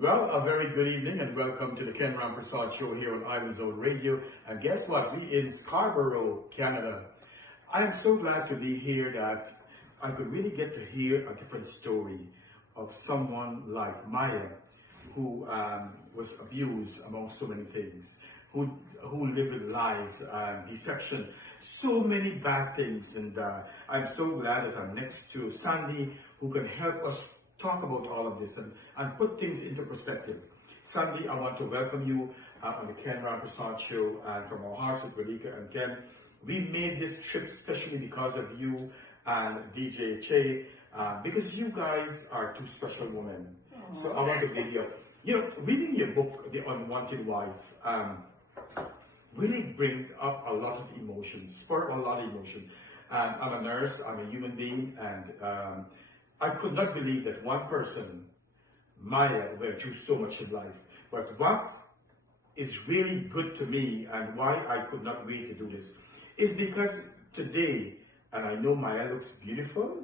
Well, a very good evening and welcome to the Ken Rampersaud show here on Islands Old Radio. And guess what? We in Scarborough, Canada. I am so glad to be here that I could really get to hear a different story of someone like Maya, who was abused among so many things, who lived with lies, deception, so many bad things. And I'm so glad that I'm next to Sandy, who can help us talk about all of this and put things into perspective. Sandy, I want to welcome you on the Ken Rampersaud show, and from our hearts with Relika and Ken. We made this trip especially because of you and DJ Che, because you guys are two special women. Aww. So I want to give you, reading your book, The Unwanted Wife, really bring up a lot of emotions, spur a lot of emotion. I'm a nurse, I'm a human being, and I could not believe that one person, Maya, went through so much in life. But what is really good to me and why I could not wait to do this is because today, and I know Maya looks beautiful,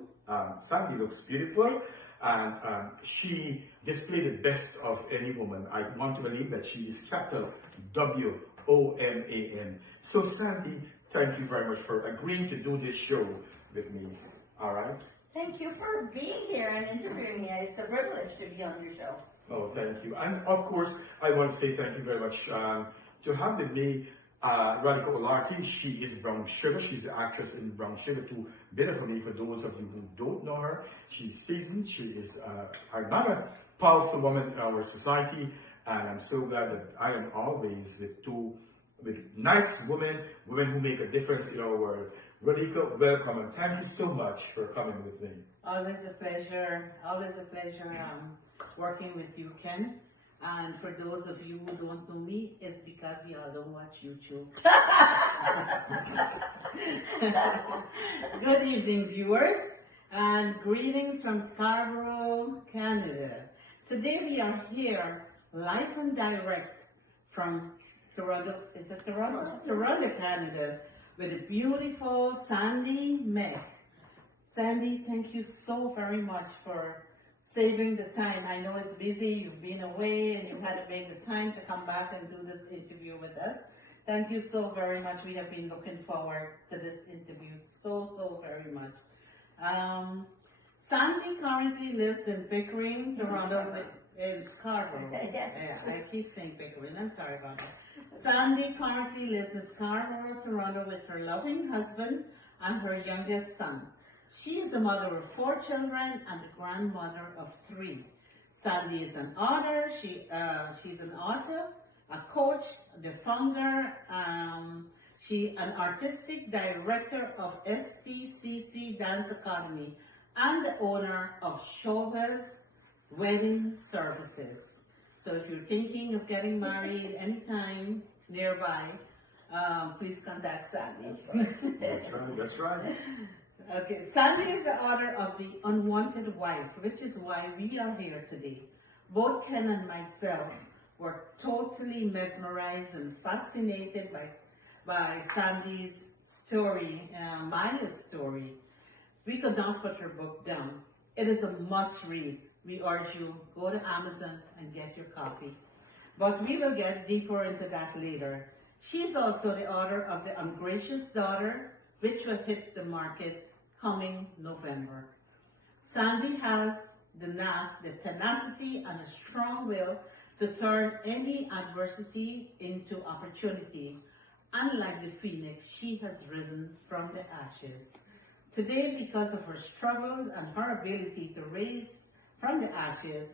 Sandy looks beautiful, and she displayed the best of any woman. I want to believe that she is capital WOMAN. So Sandy, thank you very much for agreeing to do this show with me. All right? Thank you for being here and interviewing me. It's a privilege to be on your show. Oh, thank you. And of course, I want to say thank you very much to have with me Radhika Olarti. She is Brown Sugar. She's the actress in Brown Sugar. Too bitter for me, for those of you who don't know her. She's seasoned. She is another powerful woman in our society. And I'm so glad that I am always with nice women who make a difference in our world. Radhika, welcome, and thank you so much for coming with me. Always a pleasure working with you, Ken. And for those of you who don't know me, it's because y'all don't watch YouTube. Good evening, viewers, and greetings from Scarborough, Canada. Today we are here live and direct from Toronto. Is it Toronto? Toronto, Canada, with a beautiful Sandy Mek. Sandy, thank you so very much for saving the time. I know it's busy, you've been away, and you had to make the time to come back and do this interview with us. Thank you so very much. We have been looking forward to this interview so very much. Sandy currently lives in Pickering, Toronto, in Scarborough. Yeah, I keep saying Pickering, I'm sorry about that. Sandy currently lives in Scarborough, Toronto with her loving husband and her youngest son. She is the mother of 4 children and the grandmother of 3. Sandy is an author. She's an author, a coach, the founder, an artistic director of STCC Dance Academy and the owner of Showbiz Wedding Services. So if you're thinking of getting married anytime nearby, please contact Sandy. That's right. Okay, Sandy is the author of The Unwanted Wife, which is why we are here today. Both Ken and myself were totally mesmerized and fascinated by Sandy's story, Maya's story. We could not put her book down. It is a must read. We urge you, go to Amazon and get your copy. But we will get deeper into that later. She's also the author of The Ungracious Daughter, which will hit the market coming November. Sandy has the tenacity and a strong will to turn any adversity into opportunity. Unlike the phoenix, she has risen from the ashes. Today, because of her struggles and her ability to raise from the ashes,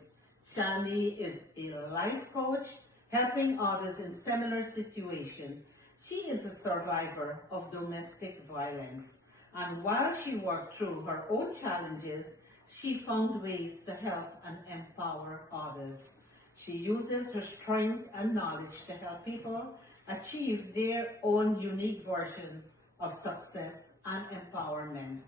Sandy is a life coach, helping others in similar situations. She is a survivor of domestic violence, and while she worked through her own challenges, she found ways to help and empower others. She uses her strength and knowledge to help people achieve their own unique version of success and empowerment.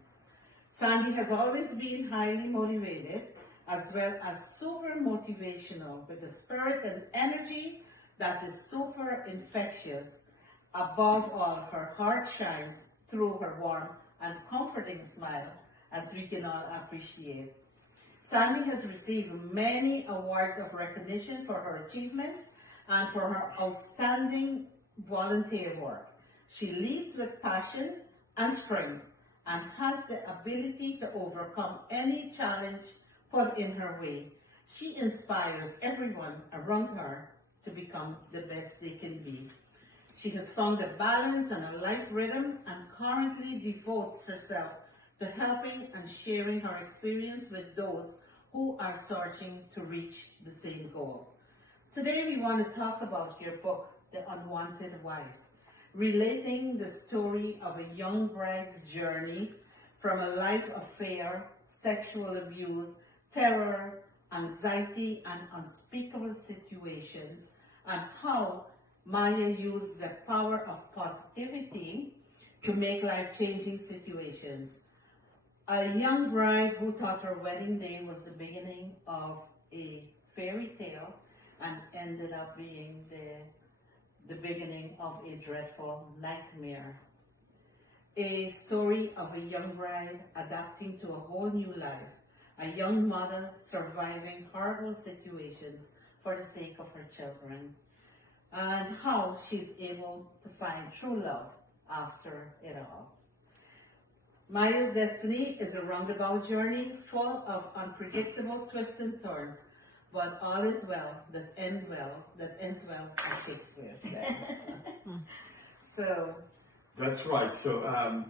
Sandy has always been highly motivated, as well as super motivational, with a spirit and energy that is super infectious. Above all, her heart shines through her warm and comforting smile, as we can all appreciate. Sandy has received many awards of recognition for her achievements and for her outstanding volunteer work. She leads with passion and strength and has the ability to overcome any challenge put in her way. She inspires everyone around her to become the best they can be. She has found a balance and a life rhythm and currently devotes herself to helping and sharing her experience with those who are searching to reach the same goal. Today we want to talk about your book, The Unwanted Wife, relating the story of a young bride's journey from a life of fear, sexual abuse, terror, anxiety, and unspeakable situations, and how Maya used the power of positivity to make life-changing situations. A young bride who thought her wedding day was the beginning of a fairy tale and ended up being the beginning of a dreadful nightmare. A story of a young bride adapting to a whole new life, a young mother surviving horrible situations for the sake of her children, and how she's able to find true love after it all. Maya's destiny is a roundabout journey full of unpredictable twists and turns, but all is well that ends well, as Shakespeare said. So. That's right. So,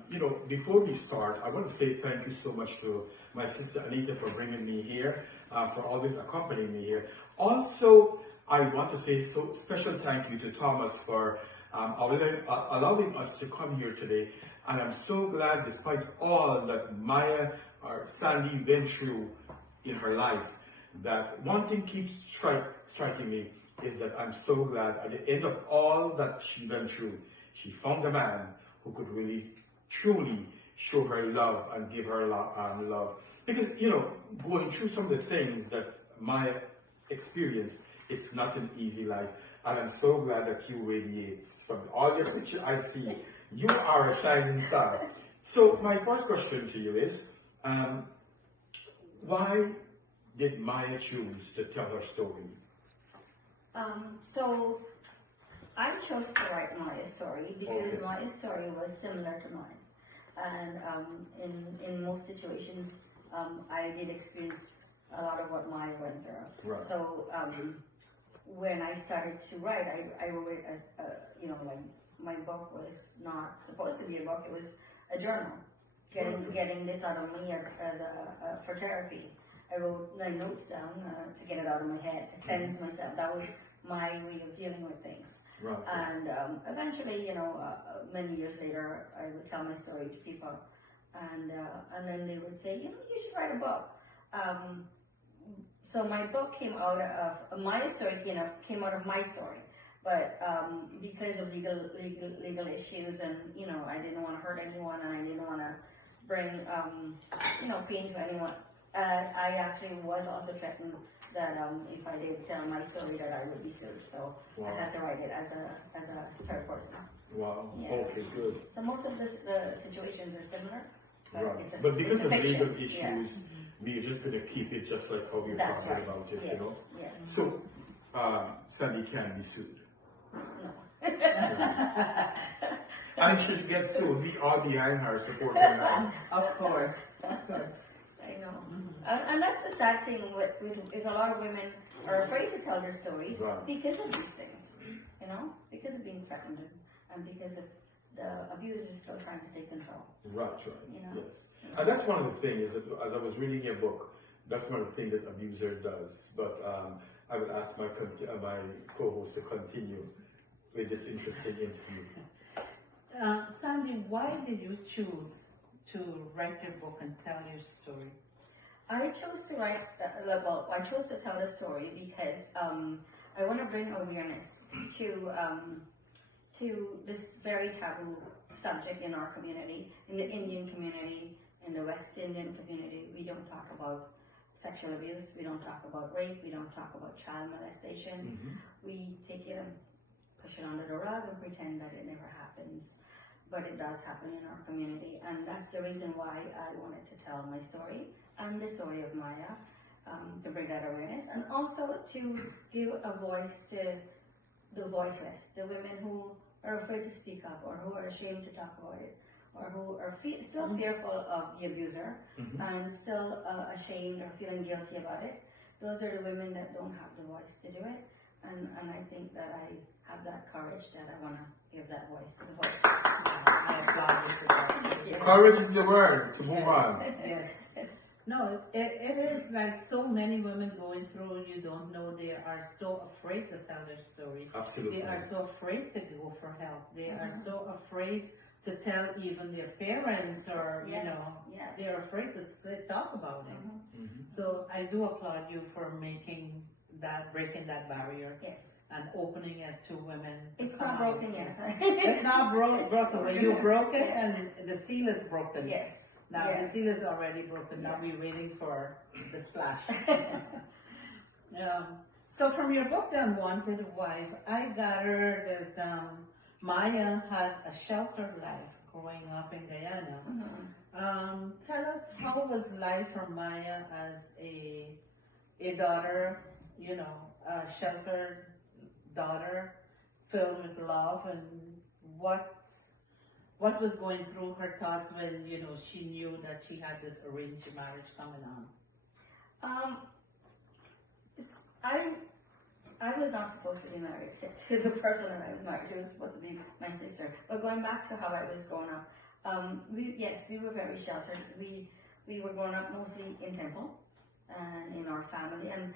before we start, I want to say thank you so much to my sister Anita for bringing me here, for always accompanying me here. Also, I want to say special thank you to Thomas for allowing us to come here today. And I'm so glad, despite all that Maya or Sandy went through in her life, that one thing keeps striking me is that I'm so glad at the end of all that she went through, she found a man who could really, truly show her love and give her love. Because, going through some of the things that Maya experienced, it's not an easy life. And I'm so glad that you radiate from all your pictures I see. You are a shining star. So my first question to you is, why did Maya choose to tell her story? So I chose to write Maya's story because Maya's story was similar to mine. And in most situations, I did experience a lot of what Maya went through. Right. So when I started to write, I wrote it, my book was not supposed to be a book, it was a journal. Getting this out of me for therapy. I wrote my notes down to get it out of my head, to cleanse myself. That was my way of dealing with things. Right. And eventually, many years later, I would tell my story to people, and then they would say, you should write a book. So my book came out of my story. Came out of my story, but because of legal issues, and I didn't want to hurt anyone, and I didn't want to bring pain to anyone. I actually was also threatened that if I did tell my story that I would be sued. So wow. I had to write it as a third person. Wow. Yeah. Okay, good. So most of the situations are similar. Right. But because of legal issues, yeah. we're just going to keep it just like how we're That's talking right. about it, Yes. Yes. So, Sandy can be sued. No. And if she gets sued, we are behind her, supporting her. Of course. I know. And that's the sad thing with a lot of women are afraid to tell their stories Right. because of these things, because of being threatened and because of the abusers still trying to take control. Right. Yes. And that's one of the things, that as I was reading your book, that's one of the things that abuser does. But I would ask my co-host to continue with this interesting interview. Sandy, why did you choose to write your book and tell your story? I chose to tell the story because I want to bring awareness to this very taboo subject in our community, in the Indian community, in the West Indian community. We don't talk about sexual abuse, we don't talk about rape, we don't talk about child molestation. Mm-hmm. We take it and push it under the rug and pretend that it never happens. But it does happen in our community, and that's the reason why I wanted to tell my story and the story of Maya, to bring that awareness, and also to give a voice to the voiceless, the women who are afraid to speak up, or who are ashamed to talk about it, or who are still fearful of the abuser, and still ashamed or feeling guilty about it. Those are the women that don't have the voice to do it, and I think that I have that courage that I want to give that voice to the voice. I applaud you for that. Courage is the word to move on. Yes. No, it is like so many women going through, you don't know, they are so afraid to tell their story. Absolutely. They are so afraid to go for help. They are so afraid to tell even their parents, or, you know, they're afraid to talk about it. So I do applaud you for breaking that barrier. Yes. And opening it to women. It's not broken yet. It's not broken. When you broke it and the seal is broken. Yes. Now the seal is already broken. Now we're waiting for the splash. So from your book, The Unwanted Wife, I gathered that Maya had a sheltered life growing up in Guyana. Tell us, how was life for Maya as a daughter, you know, a sheltered daughter filled with love, and what was going through her thoughts when, you know, she knew that she had this arranged marriage coming on? I was not supposed to be married to the person that I was married to. It was supposed to be my sister. But going back to how I was growing up, we were very sheltered. We were growing up mostly in Temple and in our family, and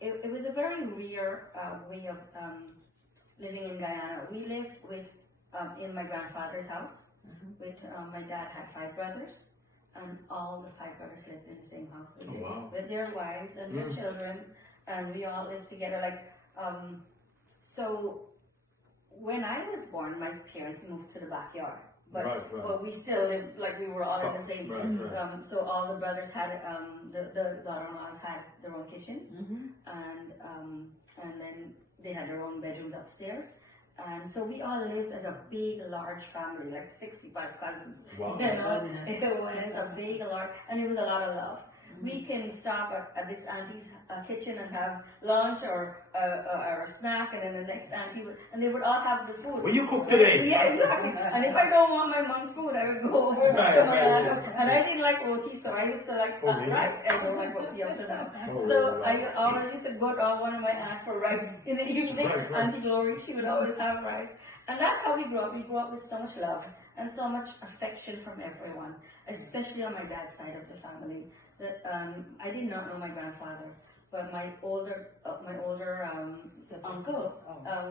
it was a very rare way of living in Guyana. We lived in my grandfather's house. My dad had 5 brothers, and all the 5 brothers lived in the same house with their wives and their children, and we all lived together. So when I was born, my parents moved to the backyard. But we still lived like we were all in the same. So all the brothers had, the daughter-in-laws had their own kitchen, and then they had their own bedrooms upstairs. And so we all lived as a big, large family, like 65 cousins. Wow. You know, it was a big, large, and it was a lot of love. We can stop at this auntie's kitchen and have lunch or a snack, and then the next auntie and they would all have the food. Will you cook today? Yeah, exactly. And if I don't want my mom's food, I would go over to my aunt. And I didn't like roti, so I used to like rice. I don't like roti up to now. So I always used to go to one of my aunts for rice in the evening. Auntie Glory, she would always have rice. And that's how we grew up. We grew up with so much love and so much affection from everyone, especially on my dad's side of the family. That I did not know my grandfather, but my older uncle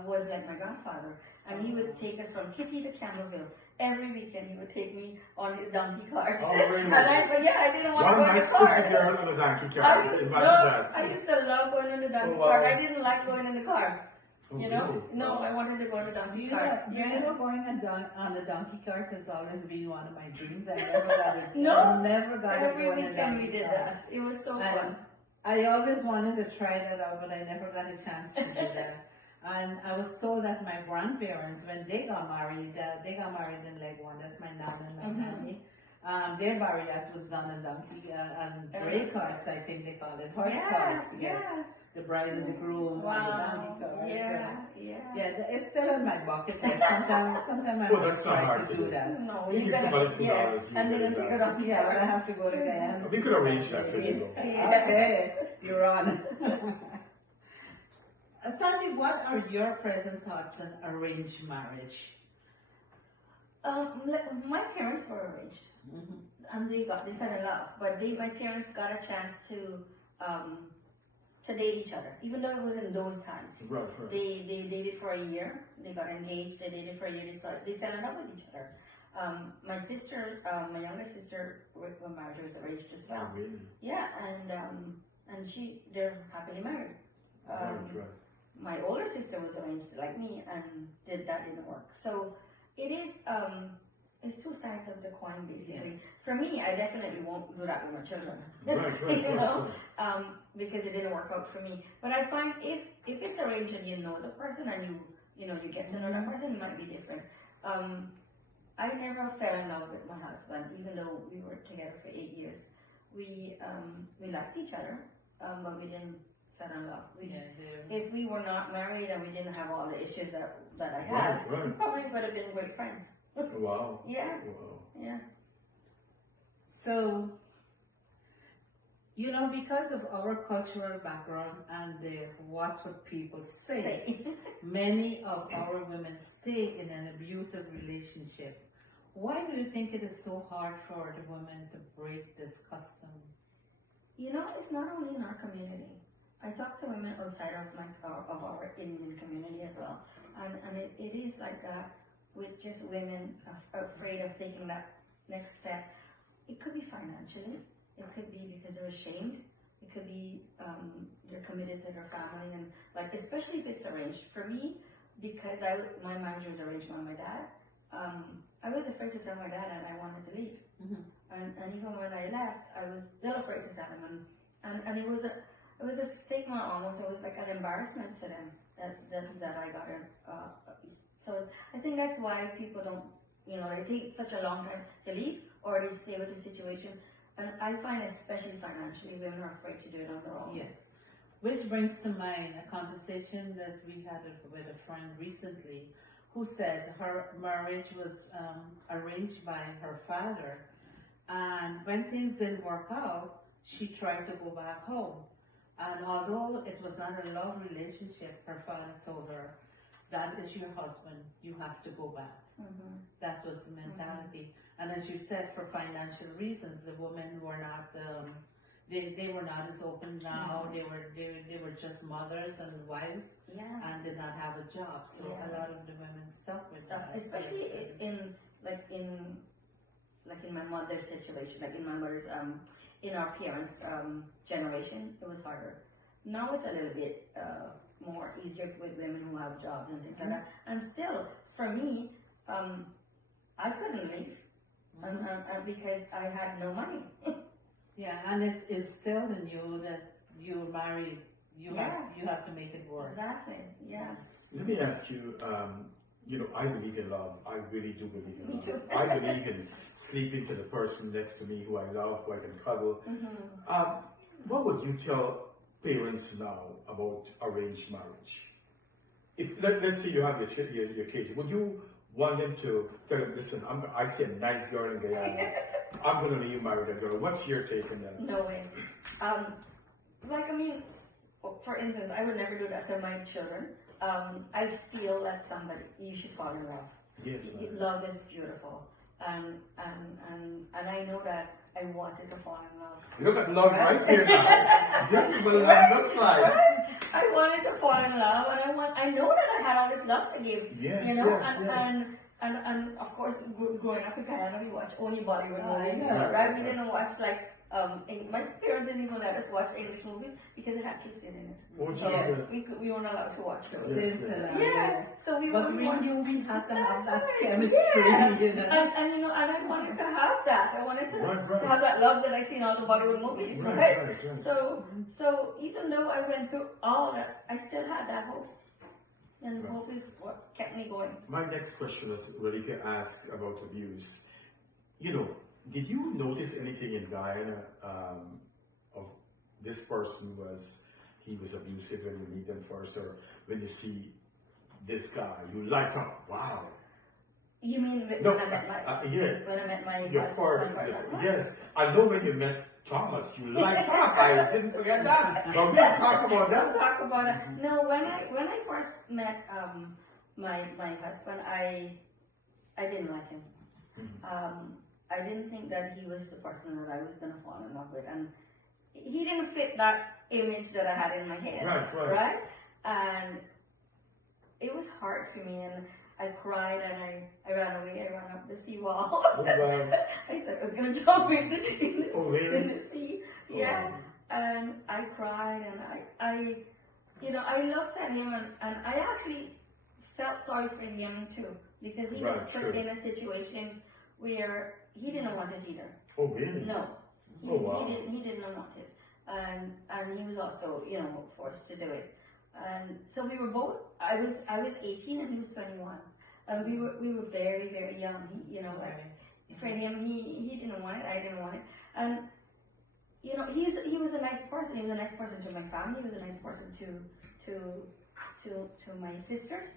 was like my grandfather, and he would take us from Kitty to Campbellville every weekend. He would take me on his donkey cart. Really? And I didn't want to go in the car. On the donkey cart. I used to love going in the donkey cart. I didn't like going in the car. You know? Really? No, I wanted to go on the donkey cart. You know, going on the donkey cart has always been one of my dreams. I never got it. No, I never got it. every weekend we did that. It was so fun. I always wanted to try that out, but I never got a chance to do that. And I was told that my grandparents, when they got married in Leghorn, that's my nan and my nanny. Their burial was done on donkey and dray carts, I think they call it, horse carts. Yes. The bride and the groom on the donkey cart. Yeah, it's still on my bucket list. Sometimes I want to try to do that. No, You give somebody $2. and then take it off. Yeah, but I have to go to Guyana. We could arrange that when you go. Okay, you're on. Sandy, what are your present thoughts on arranged marriage? My parents were arranged, and they fell in love. But my parents got a chance to date each other, even though it was in those times. Right. They dated for a year. They got engaged. They dated for a year. They fell in love with each other. My sister, my younger sister, was married. Was arranged as well. Oh, really? Yeah, and they're happily married. Right. My older sister was arranged like me, and that didn't work. So it is it's 2 sides of the coin, basically. Yes. For me, I definitely won't do that with my children. Right. You know, because it didn't work out for me. But I find if it's arranged and you know the person and you get to know that person, it might be different. I never fell in love with my husband, even though we were together for 8 years. We liked each other. but we didn't fall in love. Yeah, If we were not married and we didn't have all the issues that I had, Right, we right. probably would have been great friends. Wow. Yeah, Wow. yeah. So, because of our cultural background and the what would people say, many of our women stay in an abusive relationship. Why do you think it is so hard for the women to break this custom? It's not only in our community. I talk to women outside of our Indian community as well, and it is like that with just women afraid of taking that next step. It could be financially. It could be because they're ashamed. It could be they're committed to their family, and like especially if it's arranged. For me, because my marriage was arranged by my dad, I was afraid to tell my dad and I wanted to leave. Mm-hmm. And even when I left, I was still afraid to tell him, and it was a stigma almost. It was like an embarrassment to them that I got in. So I think that's why people don't, they take such a long time to leave or they stay with the situation. And I find especially financially, women are afraid to do it on their own. Yes. Which brings to mind a conversation that we had with a friend recently who said her marriage was arranged by her father, and when things didn't work out, she tried to go back home. And although it was not a love relationship, her father told her, that is your husband, you have to go back. Mm-hmm. That was the mentality. And as you said, for financial reasons, the women were not, they were not as open now. They were just mothers and wives, and did not have a job. So a lot of the women stuck with that. Especially in my mother's situation, like in my mother's, in our parents' generation, it was harder. Now it's a little bit more easier with women who have jobs and things like that. And still, for me, I couldn't leave because I had no money. Yeah, and it's still in you that you're married. You have to make it work. Exactly. Yeah. Let me ask you. I believe in love. I really do believe in love. Me too. I believe in sleeping to the person next to me who I love, who I can cuddle. Mm-hmm. What would you tell parents now about arranged marriage? If let's say you have your kids, would you want them to tell them, listen, I see a nice girl in Guyana, I'm going to leave marry the girl. What's your take on that? No way. For instance, I would never do that to my children. I feel that you should fall in love. Yes. Love is beautiful. And I know that I wanted to fall in love. Look at love right here now. This is what love looks like. I wanted to fall in love, and I know that I had all this love to give. Yes, And of course, growing up in Guyana, we watched only Bollywood movies, yeah. right? We didn't watch my parents didn't even let us watch English movies because it had kissing in it. Oh, Yes. We weren't allowed to watch those. Yeah. So we But were. we knew we had to have that Right. chemistry. Yeah. And I wanted to have that. I wanted to have that love that I see in all the Bollywood movies, right? So even though I went through all that, I still had that hope. And hope is what kept me going. My next question was Ralika asked about abuse. Did you notice anything in Guyana of this person he was abusive when you meet them first, or when you see this guy, you light up, wow. You mean when I met my your husband? first, yes. I know when you met Thomas, you light up. I didn't forget that. But we can talk about that. We'll talk about it. No, when I first met my husband, I didn't like him. I didn't think that he was the person that I was going to fall in love with, and he didn't fit that image that I had in my head. Right? And it was hard for me, and I cried, and I ran away. I ran up the seawall. Oh, wow. I said I was going to jump in the sea. Yeah. Wow. And I cried, and I looked at him, and I actually felt sorry for him too, because he was put in a situation where he didn't want it either. Oh, really? No. Oh, wow. He didn't want it. And he was also, forced to do it. And so we were both, I was 18 and he was 21. And we were very, very young. For him, he didn't want it, I didn't want it. And you know, he was a nice person. He was a nice person to my family. He was a nice person to my sisters.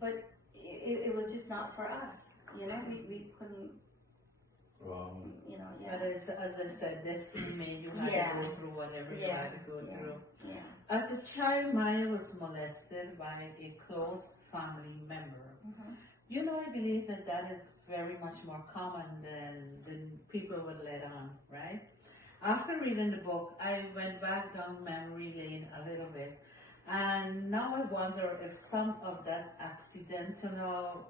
But it was just not for us. You know, we couldn't. You know, yeah. But as I said, destiny made you had to go through whatever you had to go through. Yeah. As a child, Maya was molested by a close family member. You know, I believe that is very much more common than people would let on, right? After reading the book, I went back down memory lane a little bit, and now I wonder if some of that accidental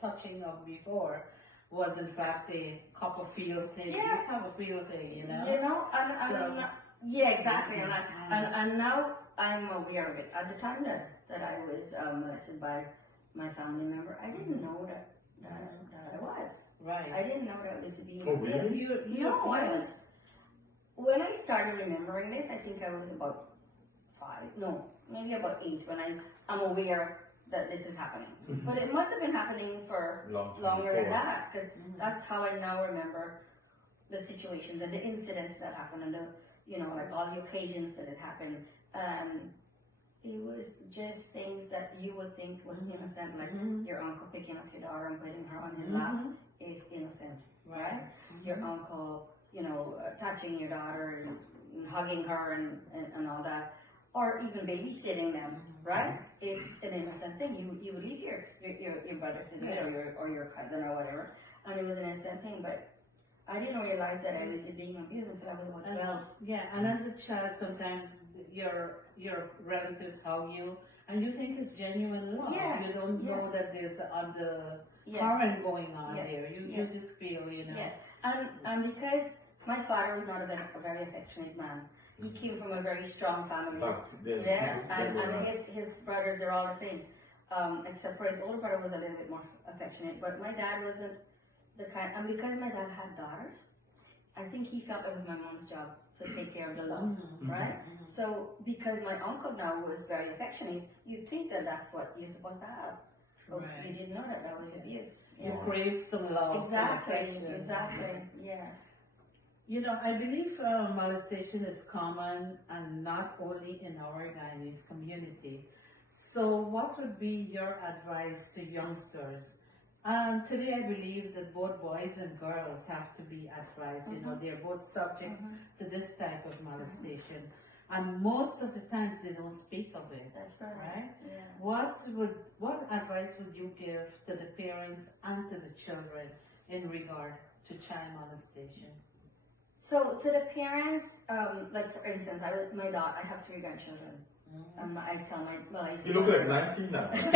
touching of before was in fact a Copperfield thing. Yes. Copperfield thing, you know? You know, yeah, exactly. And now I'm aware of it. At the time that I was molested by my family member, I didn't know that I was. Right. I didn't know that I was being really? No, I was. When I started remembering this, I think I was about 5. No, maybe about 8 when I'm aware that this is happening. But it must have been happening for longer than that, because that's how I now remember the situations and the incidents that happened and the, you know, like all the occasions that it happened. It was just things that you would think was innocent, like your uncle picking up your daughter and putting her on his lap is innocent, right? Your uncle, you know, touching your daughter and hugging her and all that. Or even babysitting them, right? It's an innocent thing. You would leave your brother to do it, or your cousin or whatever, and it was an innocent thing. But I didn't realize that I was being abused until I was about 12. Yeah, and as a child, sometimes your relatives hug you, and you think it's genuine love. Yeah. You don't know that there's undercurrent going on there. You just feel, you know. Yeah, and because my father was not a very affectionate man. He came from a very strong family. And his brothers, they're all the same. Except for his older brother was a little bit more affectionate. But my dad wasn't the kind, and because my dad had daughters, I think he felt it was my mom's job to take care of the love, right? So because my uncle now was very affectionate, you'd think that that's what you're supposed to have. But you didn't know that was abuse. You crave some love. Exactly, some exactly, yeah. You know, I believe molestation is common and not only in our Guyanese community. So what would be your advice to youngsters? Today I believe that both boys and girls have to be advised. You know, they're both subject to this type of molestation. And most of the times they don't speak of it. That's right. Yeah. What advice would you give to the parents and to the children in regard to child molestation? So to the parents, like for instance, I have 3 grandchildren. I tell you look like 19 now. Thank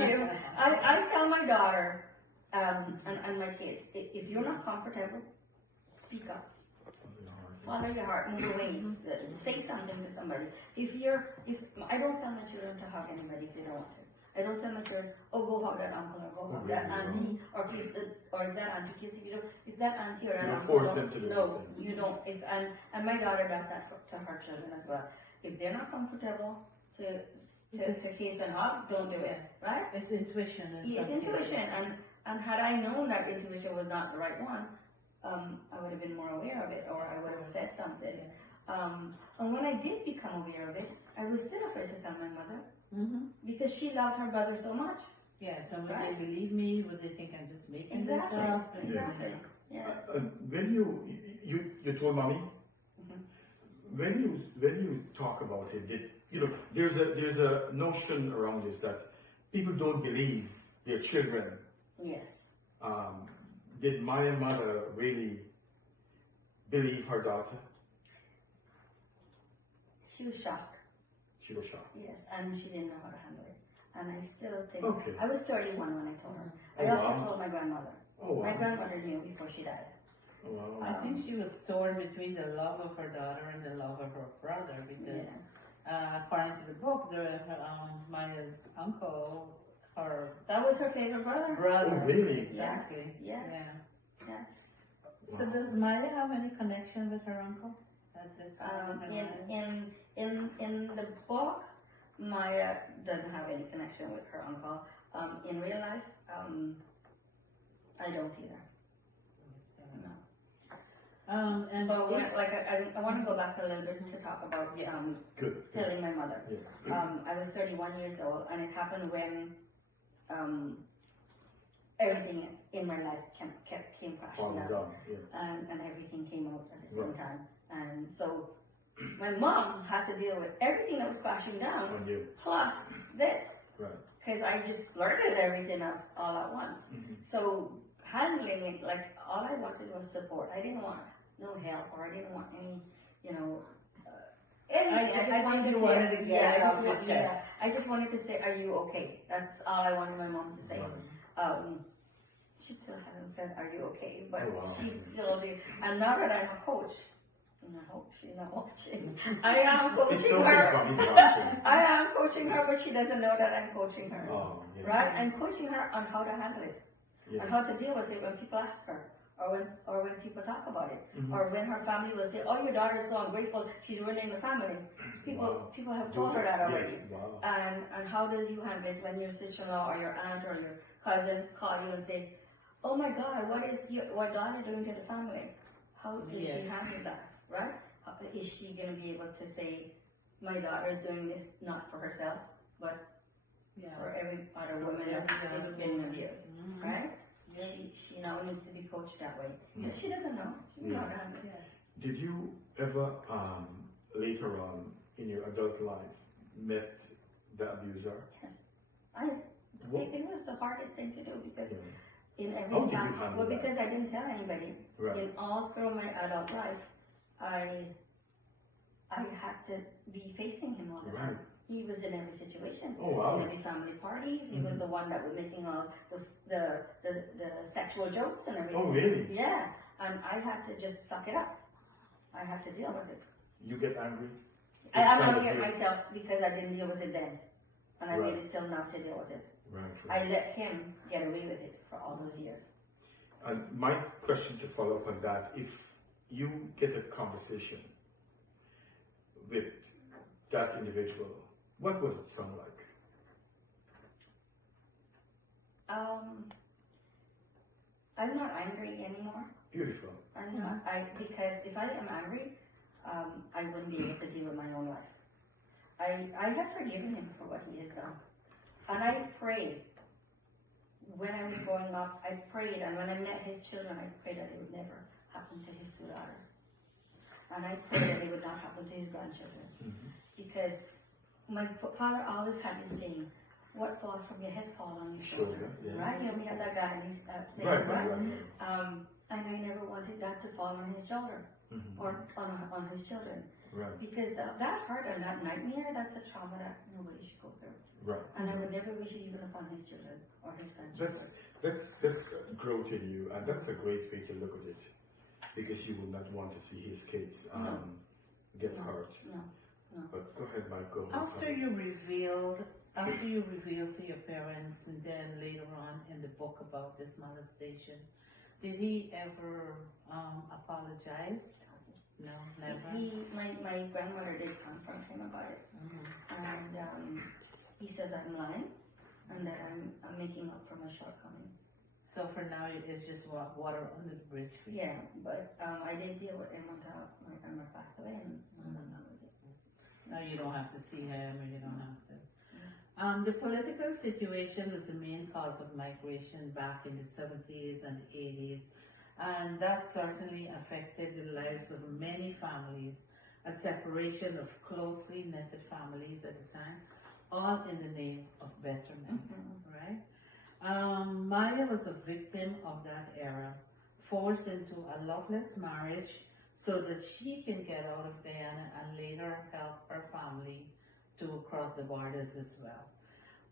you. I tell my daughter and my kids, if you're not comfortable, speak up. Follow your heart, move away. Say something to somebody. I don't tell my children to hug anybody if they don't want to. I don't tell my children, oh, go hug that uncle or go hug that auntie or please, or if that auntie kiss you, if that auntie or an uncle, you don't. And my daughter does that to her children as well. If they're not comfortable to kiss and hug, don't do it, right? It's intuition. It's intuition, and had I known that intuition was not the right one, I would have been more aware of it, or I would have said something. And when I did become aware of it, I was still afraid to tell my mother. Because she loved her brother so much. Yeah, so would they believe me? Would they think I'm just making this up? Exactly. Yeah. When you told mommy, when you talk about it, there's a notion around this that people don't believe their children. Yes. Did my mother really believe her daughter? She was shocked. She was shocked. Yes, and she didn't know how to handle it. And I still think, I was 31 when I told her. I also told my grandmother. My grandmother knew before she died. I think she was torn between the love of her daughter and the love of her brother, because according to the book, Maya's uncle, that was her favorite brother. Oh, really? Exactly. Yes. Yeah. So does Maya have any connection with her uncle? In the book, Maya doesn't have any connection with her uncle. In real life, I don't either. And But when, if- like I want to go back a little bit to talk about Good. telling my mother. Yeah. I was 31 years old, and it happened when everything in my life came crashing Falling down, down. Yeah. and everything came out at the same Right. time. And so my mom had to deal with everything that was crashing down, On you. plus this, Right. because I just blurted everything up all at once. Mhm. So handling it, like all I wanted was support. I didn't want no help, or I didn't want any, you know, anything. I just wanted think you to wanted say, to get it I off just your want- chest. I just wanted to say, "Are you okay?" That's all I wanted my mom to say. Right. She still hasn't said, "Are you okay?" But Oh, wow. she's still did. And now that I'm a coach, and I hope she's not watching, I am It's coaching so her. good for me. I am coaching her, but she doesn't know that I'm coaching her. Oh, yeah. Right? I'm coaching her on how to handle it, Yeah. and how to deal with it when people ask her, or when people talk about it, Mhm. or when her family will say, "Oh, your daughter is so ungrateful, she's ruining the family." Wow. People have told her that already. Yes. Wow. And how do you handle it when your sister-in-law or your aunt or your cousin call you and say, "Oh my God, what daughter doing to the family?" How does she Yes. handle that, right? Is she going to be able to say, "My daughter is doing this not for herself, but for every other woman that is getting abused," Mhm. right? Yes. She now needs to be coached that way. Yeah. Because she doesn't know. She doesn't know how to handle it. Yeah. Did you ever, later on in your adult life, met the abuser? It was the hardest thing to do because Yeah. in every How did you time, handle well, that? because I didn't tell anybody. Right. In all through my adult life, I had to be facing him all the time. Right. He was in every situation. Oh, wow. In every family parties, he was Mhm. the one that was making all the sexual jokes and everything. Oh, really? Yeah, and I had to just suck it up. I had to deal with it. You get angry? I'm It's angry at kind of myself because I didn't deal with it then, and I Right. waited till now to deal with it. Right. I let him get away with it for all those years. And my question to follow up on that, if you get a conversation with that individual, what would it sound like? I'm not angry anymore. Beautiful. I'm not. Because if I am angry, I wouldn't be able to deal with my own life. I have forgiven him for what he has done, and I prayed. When I was growing up, I prayed, and when I met his children, I prayed that it would never happen to his two daughters, and I prayed that it would not happen to his grandchildren, because my father always had this saying, "What falls from your head falls on your shoulder." Yeah. Right? You know, we had that guy, and he's saying, Right. and I never wanted that to fall on his shoulder or on his children, Right. because that hurt and that nightmare, that's a trauma that nobody should go through. Right. And I would never wish it even upon his children or his grandchildren. That's growth in you, and that's a great way to look at it, because you will not want to see his kids get hurt. No. But go ahead, Michael. After you revealed to your parents, and then later on in the book about this molestation, did he ever apologize? No, never. My grandmother did confront him about it, and he says I'm lying, and that I'm making up for my shortcomings. So for now, it's just water under the bridge for you. Yeah, but I did deal with him until my grandma passed away, and that was it. No, you don't have to see him, or you don't have to. The political situation was the main cause of migration back in the 70s and 80s, and that certainly affected the lives of many families, a separation of closely knitted families at the time, all in the name of betterment, right? Maya was a victim of that era, forced into a loveless marriage so that she can get out of Guyana and later help her family to cross the borders as well.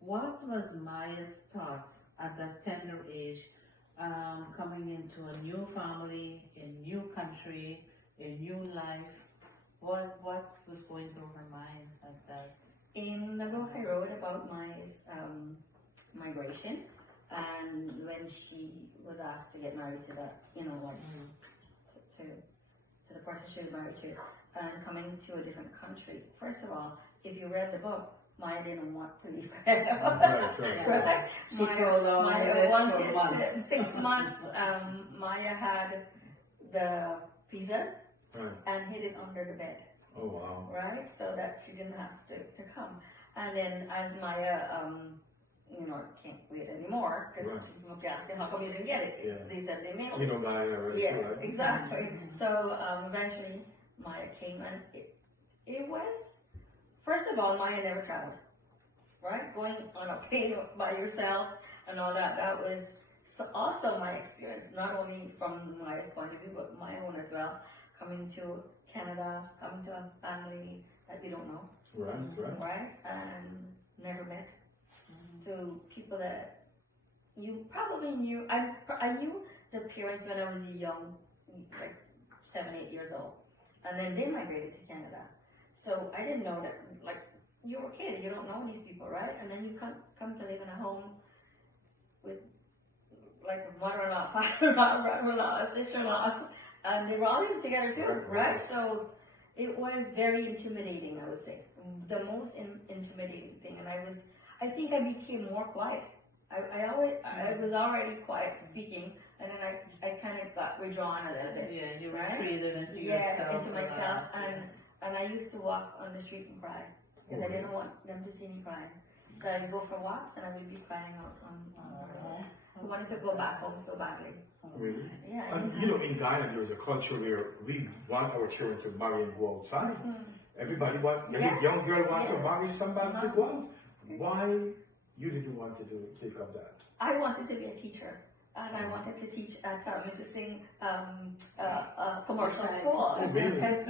What was Maya's thoughts at that tender age, coming into a new family, a new country, a new life? What was going through her mind at that? In the book, I wrote about my migration, and when she was asked to get married to that, to the person she was married to, and coming to a different country. First of all, if you read the book, Maya didn't want to leave Canada. Right. She prolonged Maya it for wanted months. 6 months. Maya had the visa Right. and hid it under the bed, Oh, wow. right? So that she didn't have to come. And then as Maya, can't wait anymore because Right. people kept asking how come you didn't get it. Yeah. They said they mailed You it. know, Guyana already, Yeah, too, right? exactly. So eventually Maya came, and it was, first of all, Maya never traveled, right? Going on a plane by yourself and all that, that was also my experience, not only from Maya's point of view, but my own as well. Coming to Canada, coming to a family that you don't know, Right. right? And never met. To people that you probably knew. I knew the parents when I was young, like 7, 8 years old, and then they migrated to Canada. So I didn't know that, like, you're a kid, you don't know these people, right? And then you come to live in a home with like a mother-in-law, father-in-law, brother-in-law, sister-in-law, and they were all living together too, right? So it was very intimidating, I would say, the most intimidating thing. And I think I became more quiet. I was already quiet speaking, and then I kind of got withdrawn a little bit. Yeah, you right? retreated into Yes, yourself. into myself, Yes. and I used to walk on the street and cry because I didn't want them to see me crying. So I'd go for walks and I would be crying out on the road. I wanted to go back home so badly. Really? Yeah. And you know, in Ghana, there's a culture where we want our children to marry and go outside. Every Yes. young girl wants to Yes. marry somebody to go out. Why you didn't want to take up that? I wanted to be a teacher, and I wanted to teach at Mrs. Singh commercial school. Oh, really? Because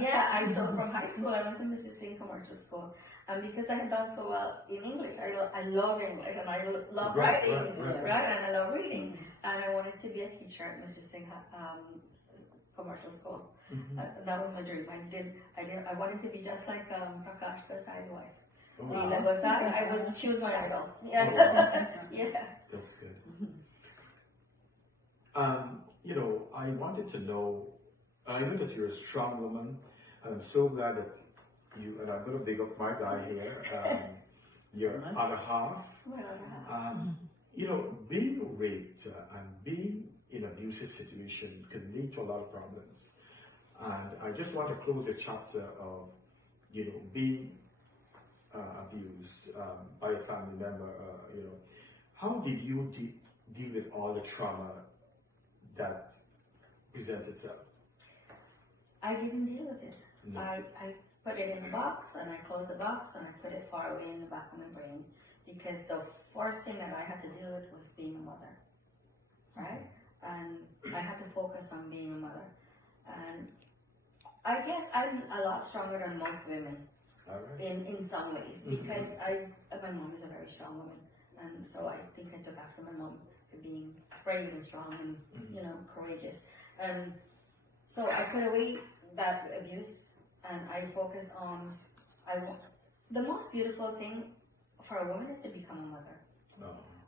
from high school I went to Mrs. Singh commercial school, and because I had done so well in English, I love English and I love writing, right? And I love reading, and I wanted to be a teacher at Mrs. Singh commercial school. That was my dream. I wanted to be just like Prakash Desai's wife. Oh, She was my idol. Yeah. Yeah. That's good. You know, I wanted to know, I know that you're a strong woman, and I'm so glad that and I'm going to big up my guy here, your other half. You know, being raped and being in an abusive situation can lead to a lot of problems. And I just want to close the chapter of, you know, being abused by a family member. You know, how did you deal with all the trauma that presents itself? I didn't deal with it. No. I put it in the box, and I closed the box, and I put it far away in the back of my brain, because the first thing that I had to deal with was being a mother, right? And I had to focus on being a mother. And I guess I'm a lot stronger than most women in some ways, because my mom is a very strong woman, and so I think I took after my mom for being brave and strong and courageous. And so I put away that abuse, and I focus on the most beautiful thing for a woman is to become a mother.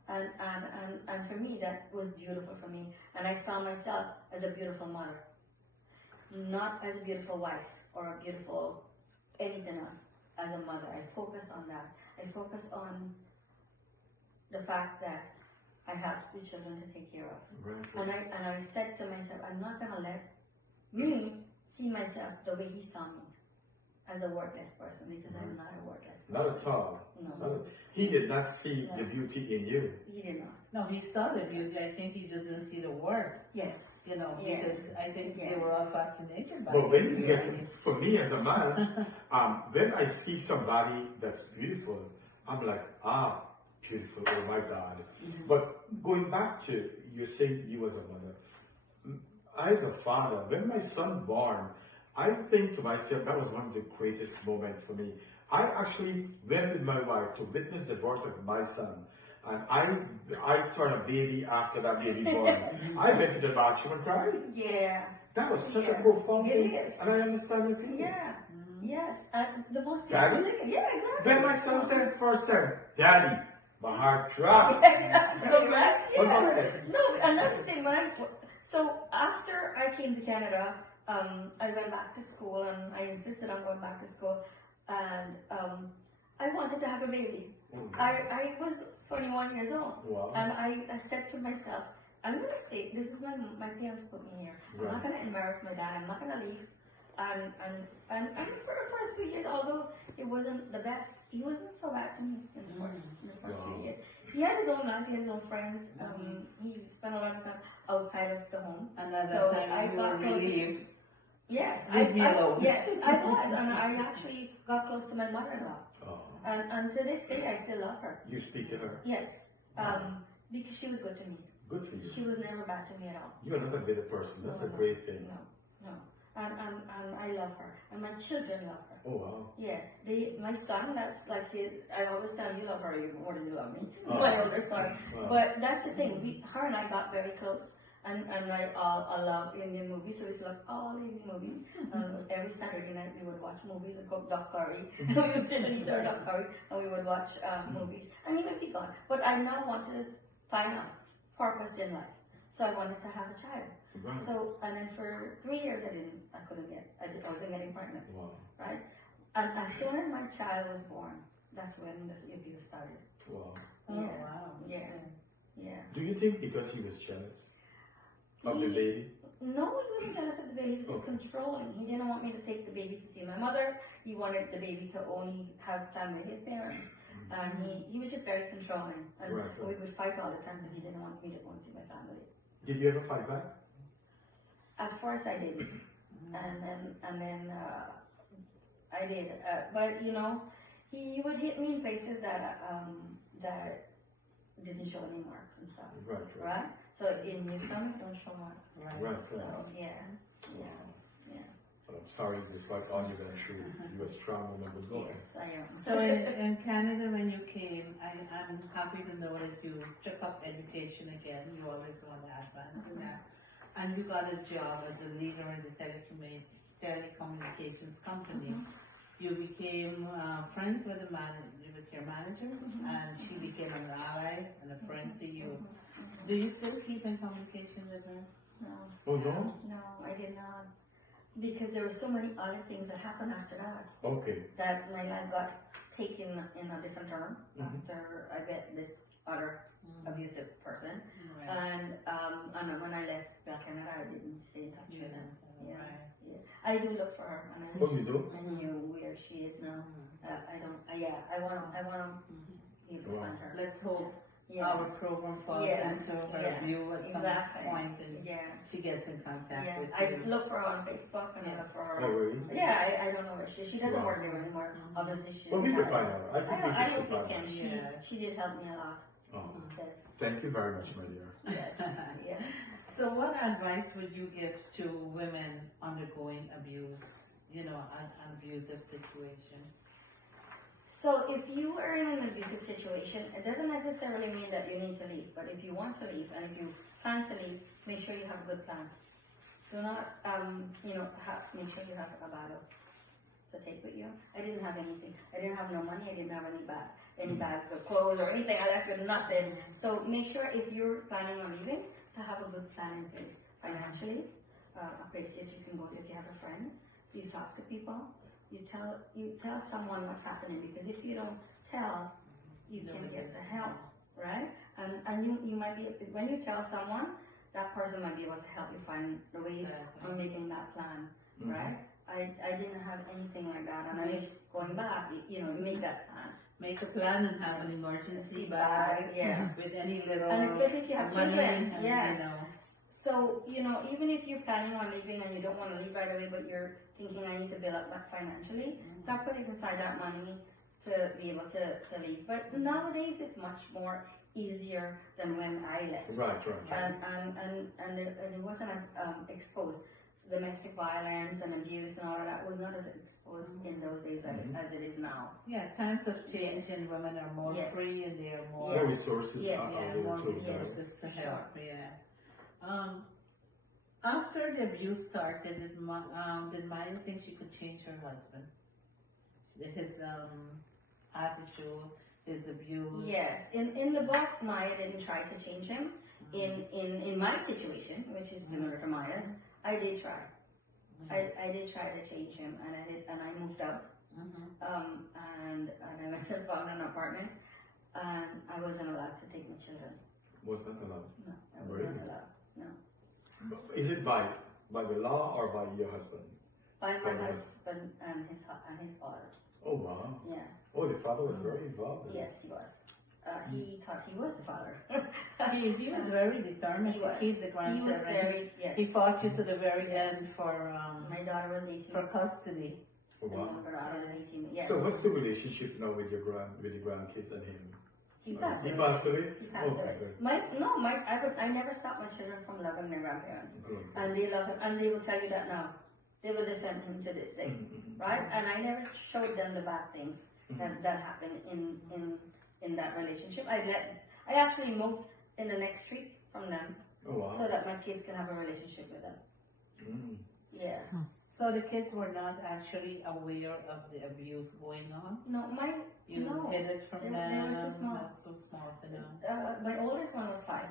And for me, that was beautiful for me, and I saw myself as a beautiful mother, not as a beautiful wife or a beautiful anything else. As a mother, I focus on that. I focus on the fact that I have 2 children to take care of. And I said to myself, I'm not gonna let me see myself the way he saw me, as a worthless person, because I'm not a worthless person. Not at all. No. He did not see the beauty in you. He did not. No, he saw the beauty. I think he just didn't see the worth. Yes. Because I think they were all fascinated by But it. when you get, for me as a man, when I see somebody that's beautiful, I'm like, beautiful, oh my God. But going back to, you're saying you as a mother, as a father, when my son born, I think to myself, that was one of the greatest moments for me. I actually went with my wife to witness the birth of my son. And I turned a baby after that baby born. I went to the bathroom and cried. Yeah. That was such a profound thing. It is. And I understand your feeling. Yeah. Yes. The most Daddy? beautiful thing. Yeah, exactly. When my son said it first time, Daddy, my heart dropped. Exactly, right? But Yeah. go ahead. No, and that's the same. So after I came to Canada, I went back to school, and I insisted on going back to school, and I wanted to have a baby. I was 21 years old, Wow. and I said to myself, I'm gonna stay. This is my parents put me here. I'm not gonna embarrass my dad. I'm not gonna leave. And for the first few years, although it wasn't the best, he wasn't so bad to me in the first few years. He had his own life, he had his own friends. He spent a lot of time outside of the home. And at so that time, I you got were close. relieved. Yes, Leave me alone. yes, I was, and I actually got close to my mother-in-law. Oh. And to this day, I still love her. You speak to her? Yes, because she was good to me. Good for you. She was never bad to me at all. You're not a bitter person. That's a great thing. No. And I love her, and my children love her. Oh, wow. Yeah, my son, that's like I always tell him, you love her even more than you love me, Oh. my older son. Wow. But that's the thing, her and I got very close, and I love Indian movies, so it's like all Indian movies. Every Saturday night we would watch movies and cook duck curry. We would sit and eat our duck curry, and we would watch movies. And he would be gone. But I now want to find out purpose in life, so I wanted to have a child. Right. So, and then for 3 years I wasn't getting pregnant. Wow. Right? And as soon as my child was born, that's when the abuse started. Wow. Oh, Yeah. wow. Yeah. Do you think because he was jealous of the baby? No, he wasn't jealous of the baby, he was Okay. controlling. He didn't want me to take the baby to see my mother. He wanted the baby to only have time with his parents. And he was just very controlling. And Right. we would fight all the time because he didn't want me to go and see my family. Did you ever fight back? At first I did. And then I did. But you know, he would hit me in places that didn't show any marks and stuff. Right? So in your stomach don't show marks. Right. So yeah. But I'm sorry, despite all you went through, you were strong when it was going. Yes, I am. So in Canada, when you came, I'm happy to know that you took up education again. You always want to advance in that. And you got a job as a leader in the telecommunications company. You became friends with your manager, and she became an ally and a friend to you. Do you still keep in communication with her? No. Oh, no? No, I did not. Because there were so many other things that happened after that. Okay. That my life got taken in a different turn after I met this other abusive person. And when I left Canada, I didn't stay in touch with him. Yeah. I do look for her. And Oh, you do? I knew where she is now. I want to find her. Let's hope Yeah. our program falls into her view at some point and she gets in contact with I you. look for her on Facebook and I look for her. Oh, really? Yeah, I don't know where she doesn't work there anymore. Obviously, she Well, we could find out. I think we I could hope you find can. out. She did help me a lot. Oh, Okay. thank you very much, my dear. Yes. Yeah. So what advice would you give to women undergoing abuse, an abusive situation? So if you are in an abusive situation, it doesn't necessarily mean that you need to leave. But if you want to leave and if you plan to leave, make sure you have a good plan. Do not, make sure you have a bottle to take with you. I didn't have anything. I didn't have no money. I didn't have any bags of clothes or anything. I left with nothing. So make sure if you're planning on leaving, to have a good plan in place financially, a place that you can go to if you have a friend. You talk to people. You tell someone what's happening, because if you don't tell, you can get the help, right? And you might be, when you tell someone, that person might be able to help you find the ways on making that plan, right? I didn't have anything like that, and I was going back, you make that plan. Make a plan and have an emergency bag with any little and especially if you have money children, and, So, even if you're planning on leaving and you don't want to leave right away, but you're thinking I need to build up that financially, start putting aside that money to be able to leave. But nowadays it's much more easier than when I left. Right. And it wasn't as exposed. Domestic violence and abuse and all of that was not as exposed in those days as it is now. Yeah, times have changed and women are more free and they are more More resources are there more too. resources to help. After the abuse started, did Maya think she could change her husband? His attitude, his abuse. Yes, in the book, Maya didn't try to change him. In my situation, which is similar to Maya's, I did try. I did try to change him, and I moved out. And I went and found an apartment, and I wasn't allowed to take my children. Was not allowed. No, I was Really? not allowed. No. Is it by the law or by your husband? By my By husband and his father. Oh wow. Yeah. Oh, the father was very involved. In it. Yes, he was. He thought he was the father. He was very determined He to was. keep the He was grandchildren. very, yes. He fought you to the very end for My daughter was 18. custody. Oh wow. My daughter was 18. Yes. So what's the relationship now with the grandkids and him? He passed He away. passed away. He passed Oh, away. okay. I never stopped my children from loving their grandparents. Okay. And they love him, and they will tell you that now. They will listen to him to this day. Mhm. Right? And I never showed them the bad things that happened in that relationship. I actually moved in the next street from them Oh wow. so that my kids can have a relationship with them. Mm. Yeah. So the kids were not actually aware of the abuse going on? No, You no. hid it from They them? were too small. Not so small to know. My oldest one was 5.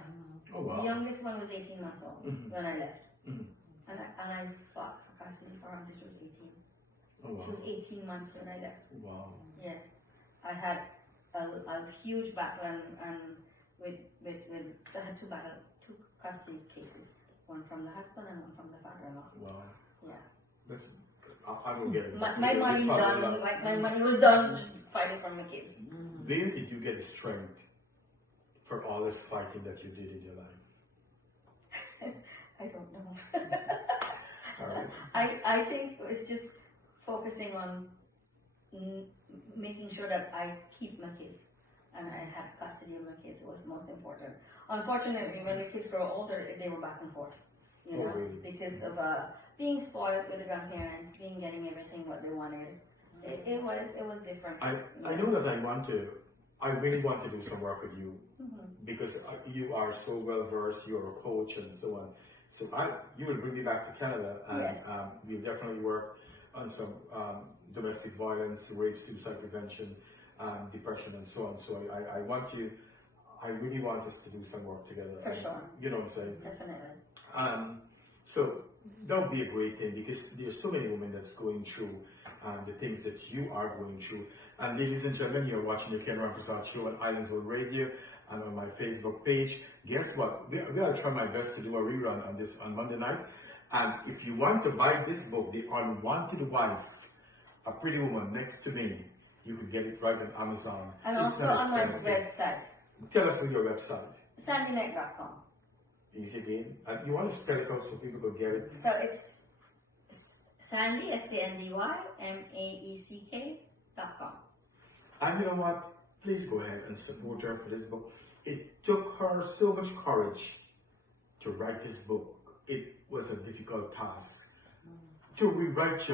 Oh wow. The youngest one was 18 months old Mhm. when I left. Mhm. And I fought for custody for her until she was 18. Oh She was wow. 18 months when I left. Wow. Yeah. I had a huge battle and with I had two custody cases. One from the husband and one from the father-in-law. Wow. Yeah. That's, I don't get it. My money's done. My money was done fighting for my kids. Where did you get the strength for all this fighting that you did in your life? I don't know. All right. I think it's just focusing on making sure that I keep my kids and I have custody of my kids was most important. Unfortunately, when the kids grow older, they were back and forth, you Oh, know, really? because of being spoiled with the grandparents, getting everything what they wanted. It was different. I know that I really want to do some work with you because you are so well versed, you're a coach and so on. So you will bring me back to Canada and Yes. we'll definitely work on some domestic violence, rape, suicide prevention, depression and so on. So I really want us to do some work together. For sure. You know what I'm saying? Definitely. So that would be a great thing because there's so many women that's going through the things that you are going through. And ladies and gentlemen, you're watching the Ken Rampersaud Show on Islands World Radio and on my Facebook page. Guess what? We're going to try my best to do a rerun on this on Monday night. And if you want to buy this book, The Unwanted Wife, A Pretty Woman Next to Me, you can get it right on Amazon. And It's also not on my expensive. website, Tell us on your website. sandymac.com. Easy again. And you want to spell it out so people can get it? So it's Sandy, SANDYMAECK.com. And you know what? Please go ahead and support her for this book. It took her so much courage to write this book. It was a difficult task. To rewrite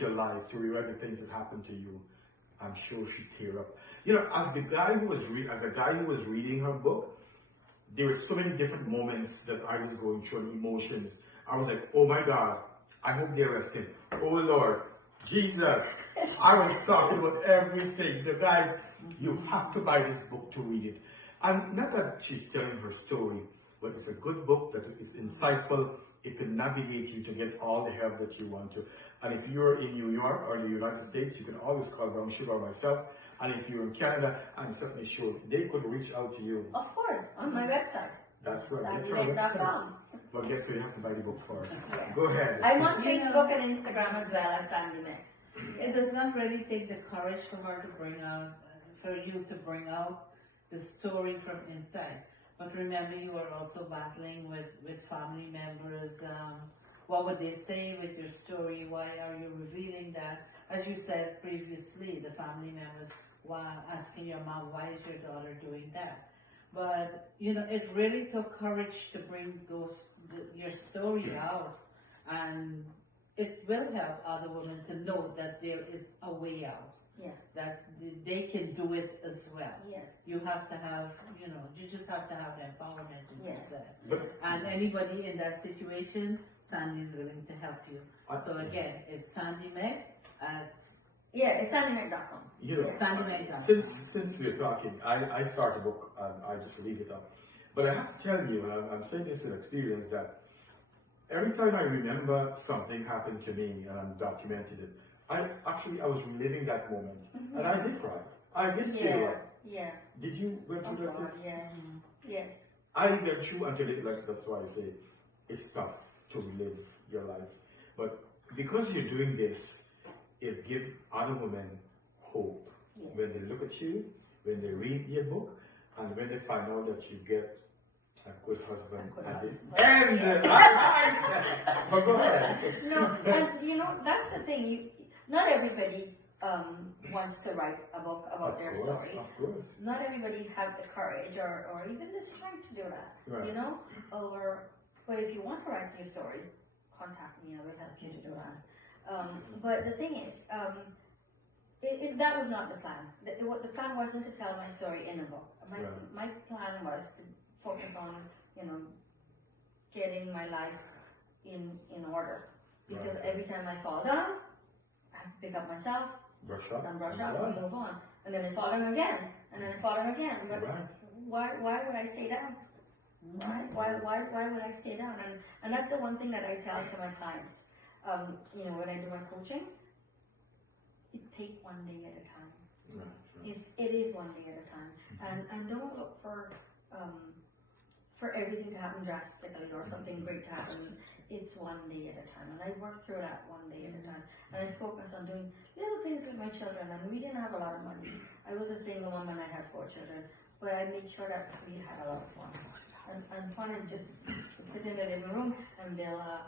your life, to rewrite the things that happened to you. I'm sure she'd tear up. You know, as a guy who was reading her book, there were so many different moments that I was going through and emotions. I was like, oh my God, I hope they arrest him. Oh Lord, Jesus. I was talking about everything. So guys, you have to buy this book to read it. And not that she's telling her story, but it's a good book that it's insightful. It can navigate you to get all the help that you want to. And if you're in New York or the United States, you can always call Brown Sugar or myself. And if you're in Canada, I'm certainly sure they could reach out to you. Of course, on my website. That's right. Get her website. sandymac.com. But guess what? You have to buy the book first. Yeah. Go ahead. I'm on Facebook and Instagram as well as Sandy Mac. It does not really take the courage for her to bring out, for you to bring out the story from inside. But remember, you are also battling with family members. What would they say with your story? Why are you revealing that? As you said previously, the family members asking your mom, why is your daughter doing that? But, you know, it really took courage to bring your story out. And it will help other women to know that there is a way out. Yeah. That they can do it as well. Yes. You have to have, you just have to have empowerment, as you Yes. said. And anybody in that situation, Sandy's willing to help you. So again, it's Sandy Meg at It's sandymac.com. You know, sandymac.com. since we're talking, I start a book and I just leave it up. But I have to tell you, and I'm saying this in experience, that every time I remember something happened to me and I'm documented it, I was reliving that moment. And I did cry. I did feel like. Yeah. Did you go through this? Yes. Yes. I went through until it, like, that's why I say it's tough to live your life. But because you're doing this, it gives other women hope. Yes. When they look at you, when they read your book, and when they find out that you get a good husband. Very good. But go ahead. No, and you know, that's the thing. Not everybody wants to write a book about their story. Of course. Not everybody has the courage or even the strength to do that. Right. You know? But if you want to write your story, contact me. I will help you to do that. But the thing is, that was not the plan. The plan wasn't to tell my story in a book. My plan was to focus on, you know, getting my life in order. Because every time I fall down, I have to pick up myself, brush up, and move on. And then I fall down again, and then I fall down again. But why would I stay down? Why would I stay down? And that's the one thing that I tell to my clients. You know, when I do my coaching, it takes one day at a time. It is one day at a time. And don't look for everything to happen drastically or something great to happen. It's one day at a time. And I work through that one day at a time. And I focus on doing little things with my children. And we didn't have a lot of money. I was a single woman. I had 4 children. But I made sure that we had a lot of fun. And fun and just sit in the living room and build a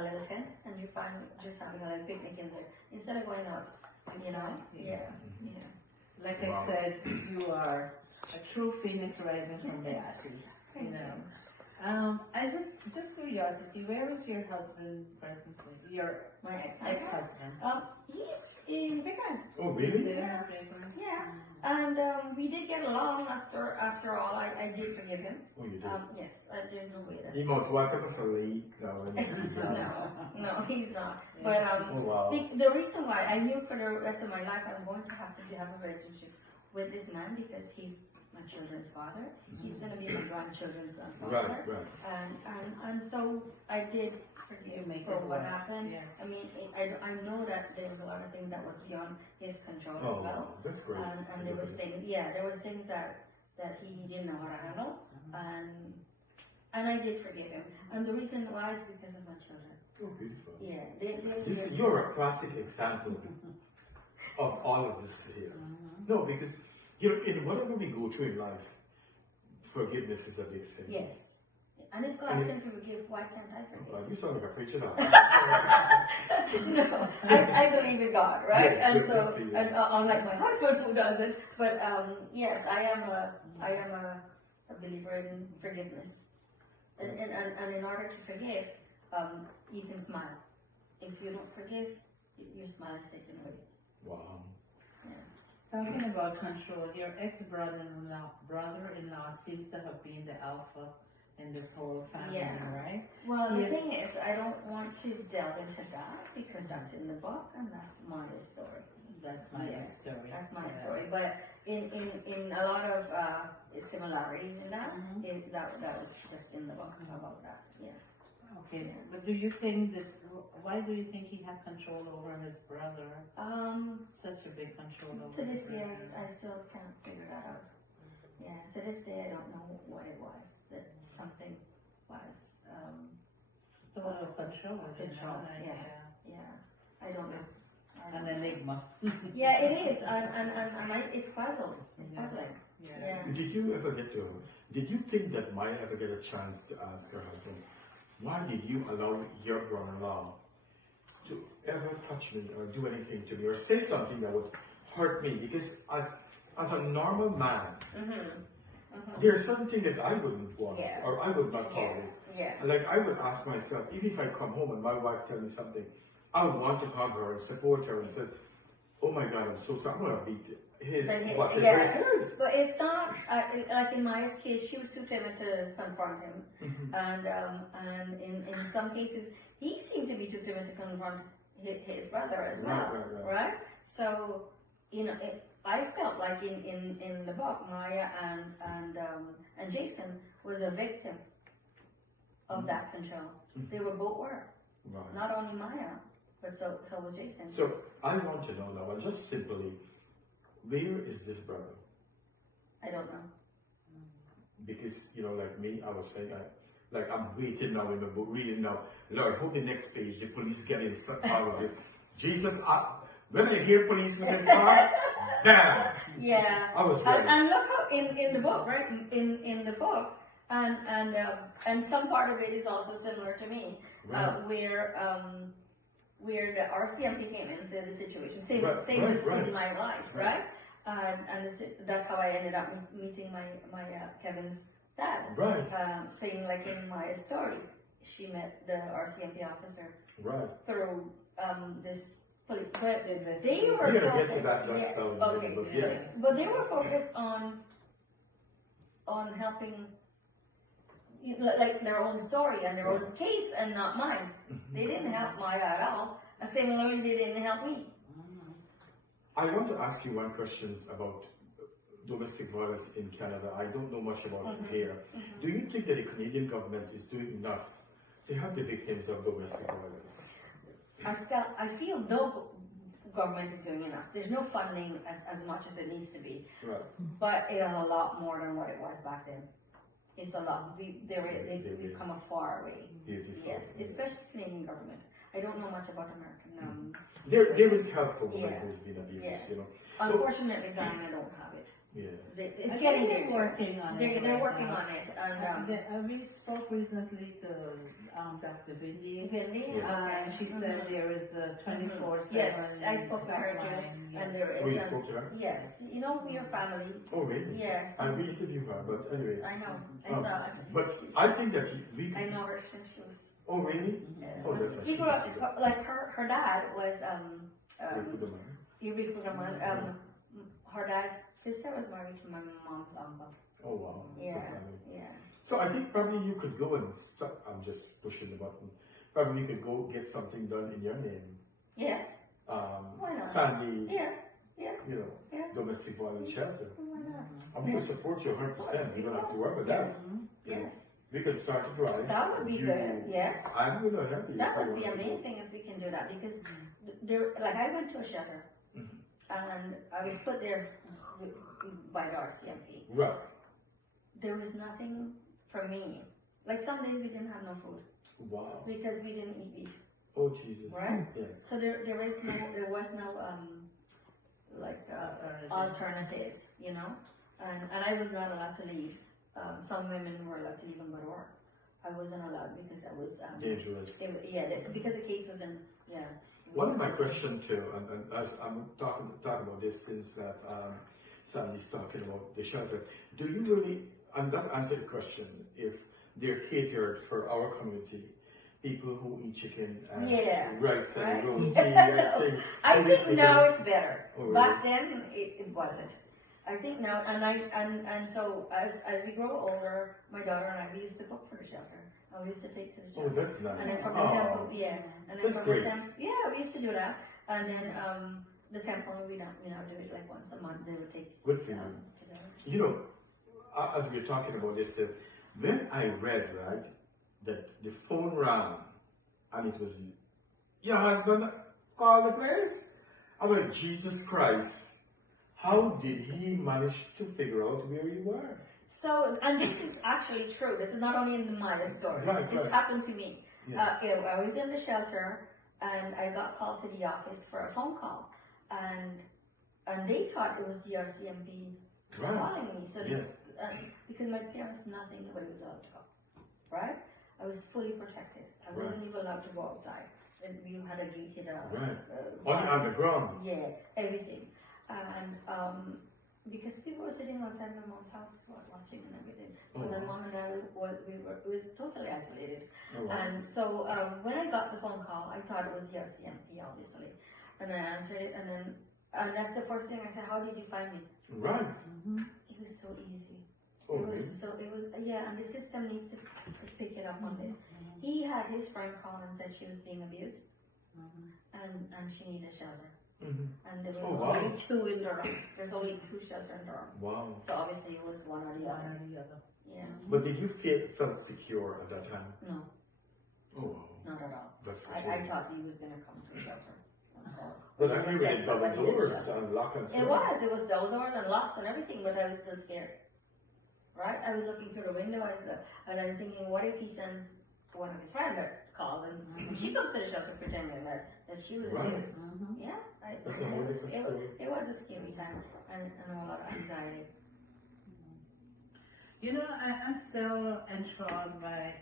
little tent, and you find just having a little picnic in there instead of going out. You know, yeah. Like I said, you are a true phoenix rising from the ashes. You know. I just curiosity. Where is your husband presently? My ex-husband. He's in Vietnam. Oh, really? Yeah. And we did get along after all. I did forgive him. Oh, you did? Yes, I did no way that. No, he's not. But the reason why I knew for the rest of my life I'm going to have a relationship with this man because he's my children's father. He's going to be my grandchildren's grandfather. Right. And so I did forgive for what happened. Yes. I mean, I know that there was a lot of things that was beyond his control as well. That's great. And there was things that he didn't know how to handle. And I did forgive him. And the reason why is because of my children. Oh, beautiful. Yeah. You're a classic example of all of this here. No, because in whatever we go through in life, forgiveness is a big thing. Yes. And if God can forgive, why can't I forgive? You sound like a preacher now. No, I believe in God, right? Yes, and unlike my husband who doesn't, but yes, I am a believer in forgiveness. And in order to forgive, you can smile. If you don't forgive, your smile is taken away. Wow. Yeah. Talking about control, your brother-in-law seems to have been the alpha in this whole family, right? Well, the thing is, I don't want to delve into that because that's in the book and that's my story. That's my story. That's my story. But in a lot of similarities in that, that was just in the book about that. Yeah. Okay, but do you think that? Why do you think he had control over his brother? Such a big control over. To this day, I still can't figure that out. Yeah, to this day, I don't know what it was. That something was. Total control. Yeah. I don't know. It's an enigma. Yeah, it is, and it's puzzling. It's puzzling. Yeah. Did you think that Maya ever get a chance to ask her husband, why did you allow your brother-in-law to ever touch me or do anything to me or say something that would hurt me? Because as a normal man, there's something that I wouldn't want or I would not tolerate. Yeah. Like I would ask myself, even if I come home and my wife tells me something, I would want to hug her and support her and say, oh my God, I'm so sorry, I'm going to beat his what is. But it's not, like in Maya's case, she was too timid to confront him. And in some cases, he seemed to be too timid to confront his brother as well. Right? So, I felt like in the book, Maya and Jason was a victim of that control. They were both were. Right. Not only Maya, but so was Jason. So I want to know now, just simply, where is this brother? I don't know. because, you know, like me, I was saying, I'm waiting now in the book, reading now, Lord, hope the next page, the police get in all of this. Jesus, when I hear policemen in the car, bam! Yeah. I was ready. And look how in the book, right? In the book, and some part of it is also similar to me, Right. where the RCMP came into the situation, same Right, as right. in my life, right? And that's how I ended up meeting my Kevin's dad. Right. Saying like in my story, she met the RCMP officer Right. through this police. But they We're were going to focused. get to that Yes, stuff in a okay. minute, but yes. But they were focused on helping, like their own story and their own case, and not mine. They didn't help mine at all. And similarly, they didn't help me. I want to ask you one question about domestic violence in Canada. I don't know much about it here. Do you think that the Canadian government is doing enough to help the victims of domestic violence? I feel no government is doing enough. There's no funding as much as it needs to be, Right. but it is a lot more than what it was back then. It's a lot. We've come a far way. Yes, especially Canadian government. I don't know much about American. There is help for women Yeah. who's been abused, Yeah. you know. Unfortunately, Guyana don't have it. Yeah. It's I getting think there. they're working on it. They're right working now. on it. And We spoke recently to Dr. Vindy. Vinny, She said there is a 24/7. yes, I spoke to her too, hotline, and yes. there Oh, you is. spoke to her? Yes, you know we are family. Oh, really? Yes. And we interviewed her, but anyway. I know. I saw it. But I think that we I know her since she was. Oh, really? Oh, that's We grew up, like her dad was her dad's sister was married to my mom's uncle. Oh, wow. Yeah, yeah. So I think probably you could go and stop. I'm just pushing the button. Probably you could go get something done in your name. Yes. Why not? Sandy, Yeah, yeah, you know, yeah. domestic violence shelter. Why not? I'm going to support you 100%. You don't have to worry about that. Yes. We can start to drive. That would be good. Yes. I'm going to help you. That if you would be want to go. amazing if we can do that, because there, like I went to a shelter and I was put there by the RCMP. Right. There was nothing for me. Like some days we didn't have no food Wow. because we didn't eat beef. Oh, Jesus. Right? Yes. So there was no alternatives, you know, and I was not allowed to leave. Some women were allowed to even go to work. I wasn't allowed because I was Dangerous. because the case was in One of my questions too, and I'm talking about this since Sandy's talking about the shelter. Do you really, and that answered the question, if they're catered for our community, people who eat chicken and rice and roti and things. I think now it's better. Oh, really? Back then it wasn't. I think now, and so as we grow older, my daughter and I, we used to cook for the shelter. And we used to take to the Oh, shelter. that's nice. And then from the temple, and then That's from great. the temple, we used to do that. And then the temple, we don't, do it like once a month. They would take. Good for you. Together. You know, as we're talking about this, when I read, right, that the phone rang and it was, your husband called the place? I was, Jesus Christ. How did he manage to figure out where you were? So, and this is actually true. This is not only in my story. Right, this right. happened to me. Yeah. I was in the shelter and I got called to the office for a phone call. And they thought it was the RCMP calling me. So Yes. because my parents, nobody was allowed to go. Right? I was fully protected. I wasn't even allowed to go outside. And we had a gated On the ground. Yeah, everything. And because people were sitting outside my mom's house watching and everything. So Oh, my wow. mom and I was totally isolated. Oh, wow. And so when I got the phone call, I thought it was the RCMP, obviously. And I answered it, and that's the first thing I said, how did you find me? Right. It was so easy. Oh, It really? was, and the system needs to pick it up on this. He had his friend call and said she was being abused, and she needed shelter. And there was only two in Durham. There's only two shelters in Durham. Wow. So obviously it was one or the other. Yeah. But did you felt secure at that time? No, Oh, wow. not at all. That's for I sure. thought he was gonna come to the shelter. But I remember it's double doors to unlock and It was double doors and locks and everything, but I was still scared. right? I was looking through the window, and I'm thinking, what if he sends one of his friends that called and she comes to the shelter pretending that she was Right. abused. Yeah, That's a whole different story. it was a scary time and a lot of anxiety. You know, I'm still enthralled by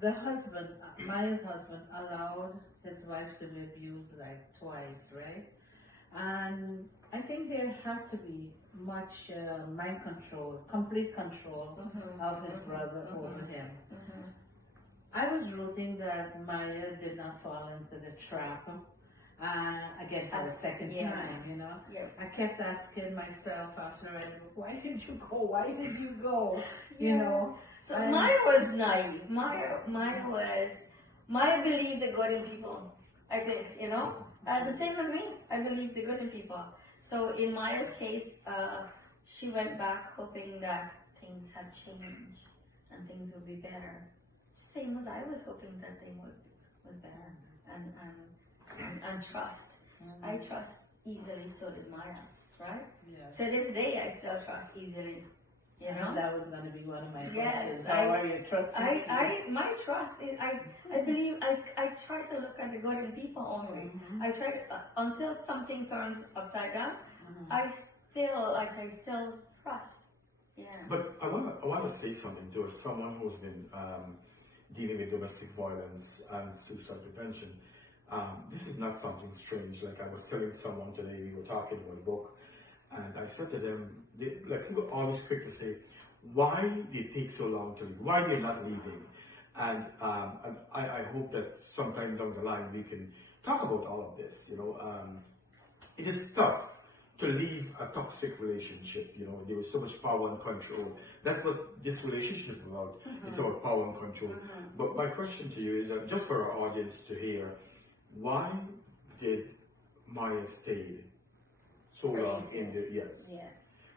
the husband, Maya's husband, allowed his wife to be abused like twice, right? And I think there had to be much mind control, complete control of his brother over him. I was rooting that Maya did not fall into the trap again for the second time, you know. Yeah. I kept asking myself after I read the book, why did you go? Why did you go? You know. So Maya was naive. Maya believed the good in people. I think, you know. The same as me. I believed the good in people. So in Maya's case, she went back hoping that things had changed and things would be better. Same as I was hoping that they was better. And trust. I trust easily, so did Maya, right? Yes. To this day, I still trust easily. You know? That was going to be one of my Yes, questions. How are you trusting? my trust is, I believe, I try to look at the good in people only. I try to, until something turns upside down, I still trust. Yeah. But I want to say something to someone who's been dealing with domestic violence and suicide prevention. This is not something strange. Like I was telling someone today, we were talking about a book, and I said to them, people are always quick to say, why did it take so long to leave? Why they're not leaving? And I hope that sometime down the line we can talk about all of this. You know, it is tough to leave a toxic relationship. You know, there was so much power and control. That's what this relationship is about. It's about power and control. But my question to you is, just for our audience to hear, why did Maya stay so long in the, yes? Yeah.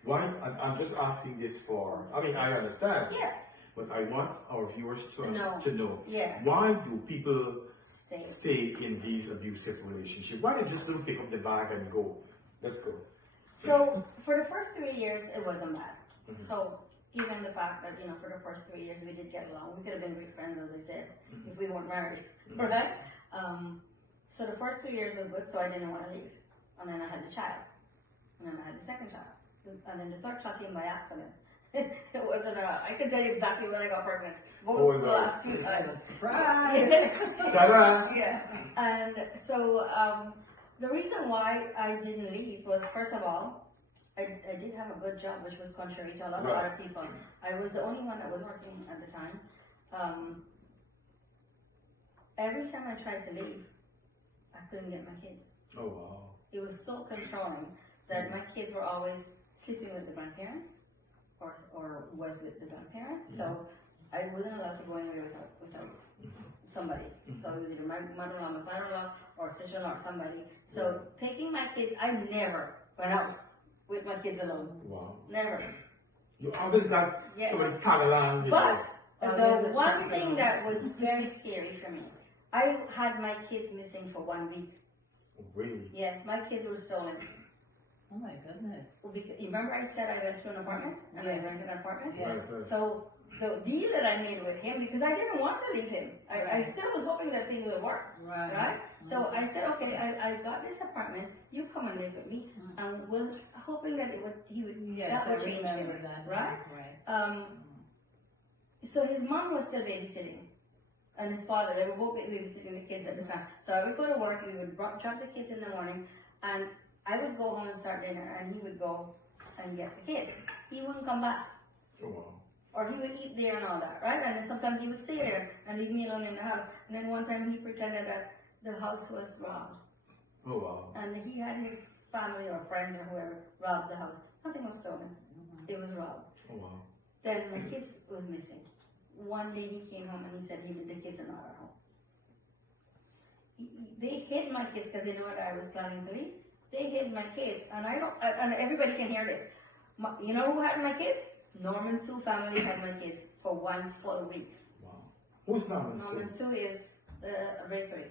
Why? I'm just asking this for, I mean, I understand. Yeah. But I want our viewers to know. Yeah. Why do people stay in these abusive relationships? Why don't they just don't pick up the bag and go? Let's go. So for the first 3 years, it wasn't bad. So given the fact that, you know, for the first 3 years we did get along, we could have been great friends, as I said, if we weren't married, right? So the first 3 years was good, so I didn't want to leave. And then I had the child. And then I had the second child. And then the third child came by accident. It wasn't I can tell you exactly when I got pregnant. Both the last 2 times. Surprise! Yeah. And so the reason why I didn't leave was, first of all, I did have a good job, which was contrary to a lot of other people. I was the only one that was working at the time. Every time I tried to leave, I couldn't get my kids. Oh, wow. It was so controlling that my kids were always sleeping with the grandparents or was with the grandparents. So I wasn't allowed to go anywhere without somebody. So it was either my mother-in-law, my father-in-law, or sister-in-law, or somebody. So taking my kids, I never went out with my kids alone. Wow. Never. You always got somebody tag along. But the one thing that was very scary for me, I had my kids missing for 1 week. Really? Yes, my kids were stolen. Oh my goodness. You remember I said I went to an apartment? And I rented an apartment? Yes. Right. So the deal that I made with him, because I didn't want to leave him. I still was hoping that things would work. Right? So I said, okay, I got this apartment, you come and live with me. And was hoping that he would Yes, that would I change remember him, that. right? So his mom was still babysitting. And his father, they were both babysitting the kids at the time. So I would go to work, we would drop the kids in the morning, and I would go home and start dinner, and he would go and get the kids. He wouldn't come back. Oh, wow. Or he would eat there and all that, right? And then sometimes he would stay there and leave me alone in the house. And then one time he pretended that the house was robbed. Oh, wow. And he had his family or friends or whoever robbed the house. Nothing was stolen. It was robbed. Oh, wow. Then my kids was missing. One day he came home and he said the kids are not at home. They hid my kids because they knew that I was planning to leave. They hid my kids, and and everybody can hear this. You know who had my kids? Norman Sue family had my kids for 1 full week. Wow. Who's Norman Sue? Norman Sue is a bakery.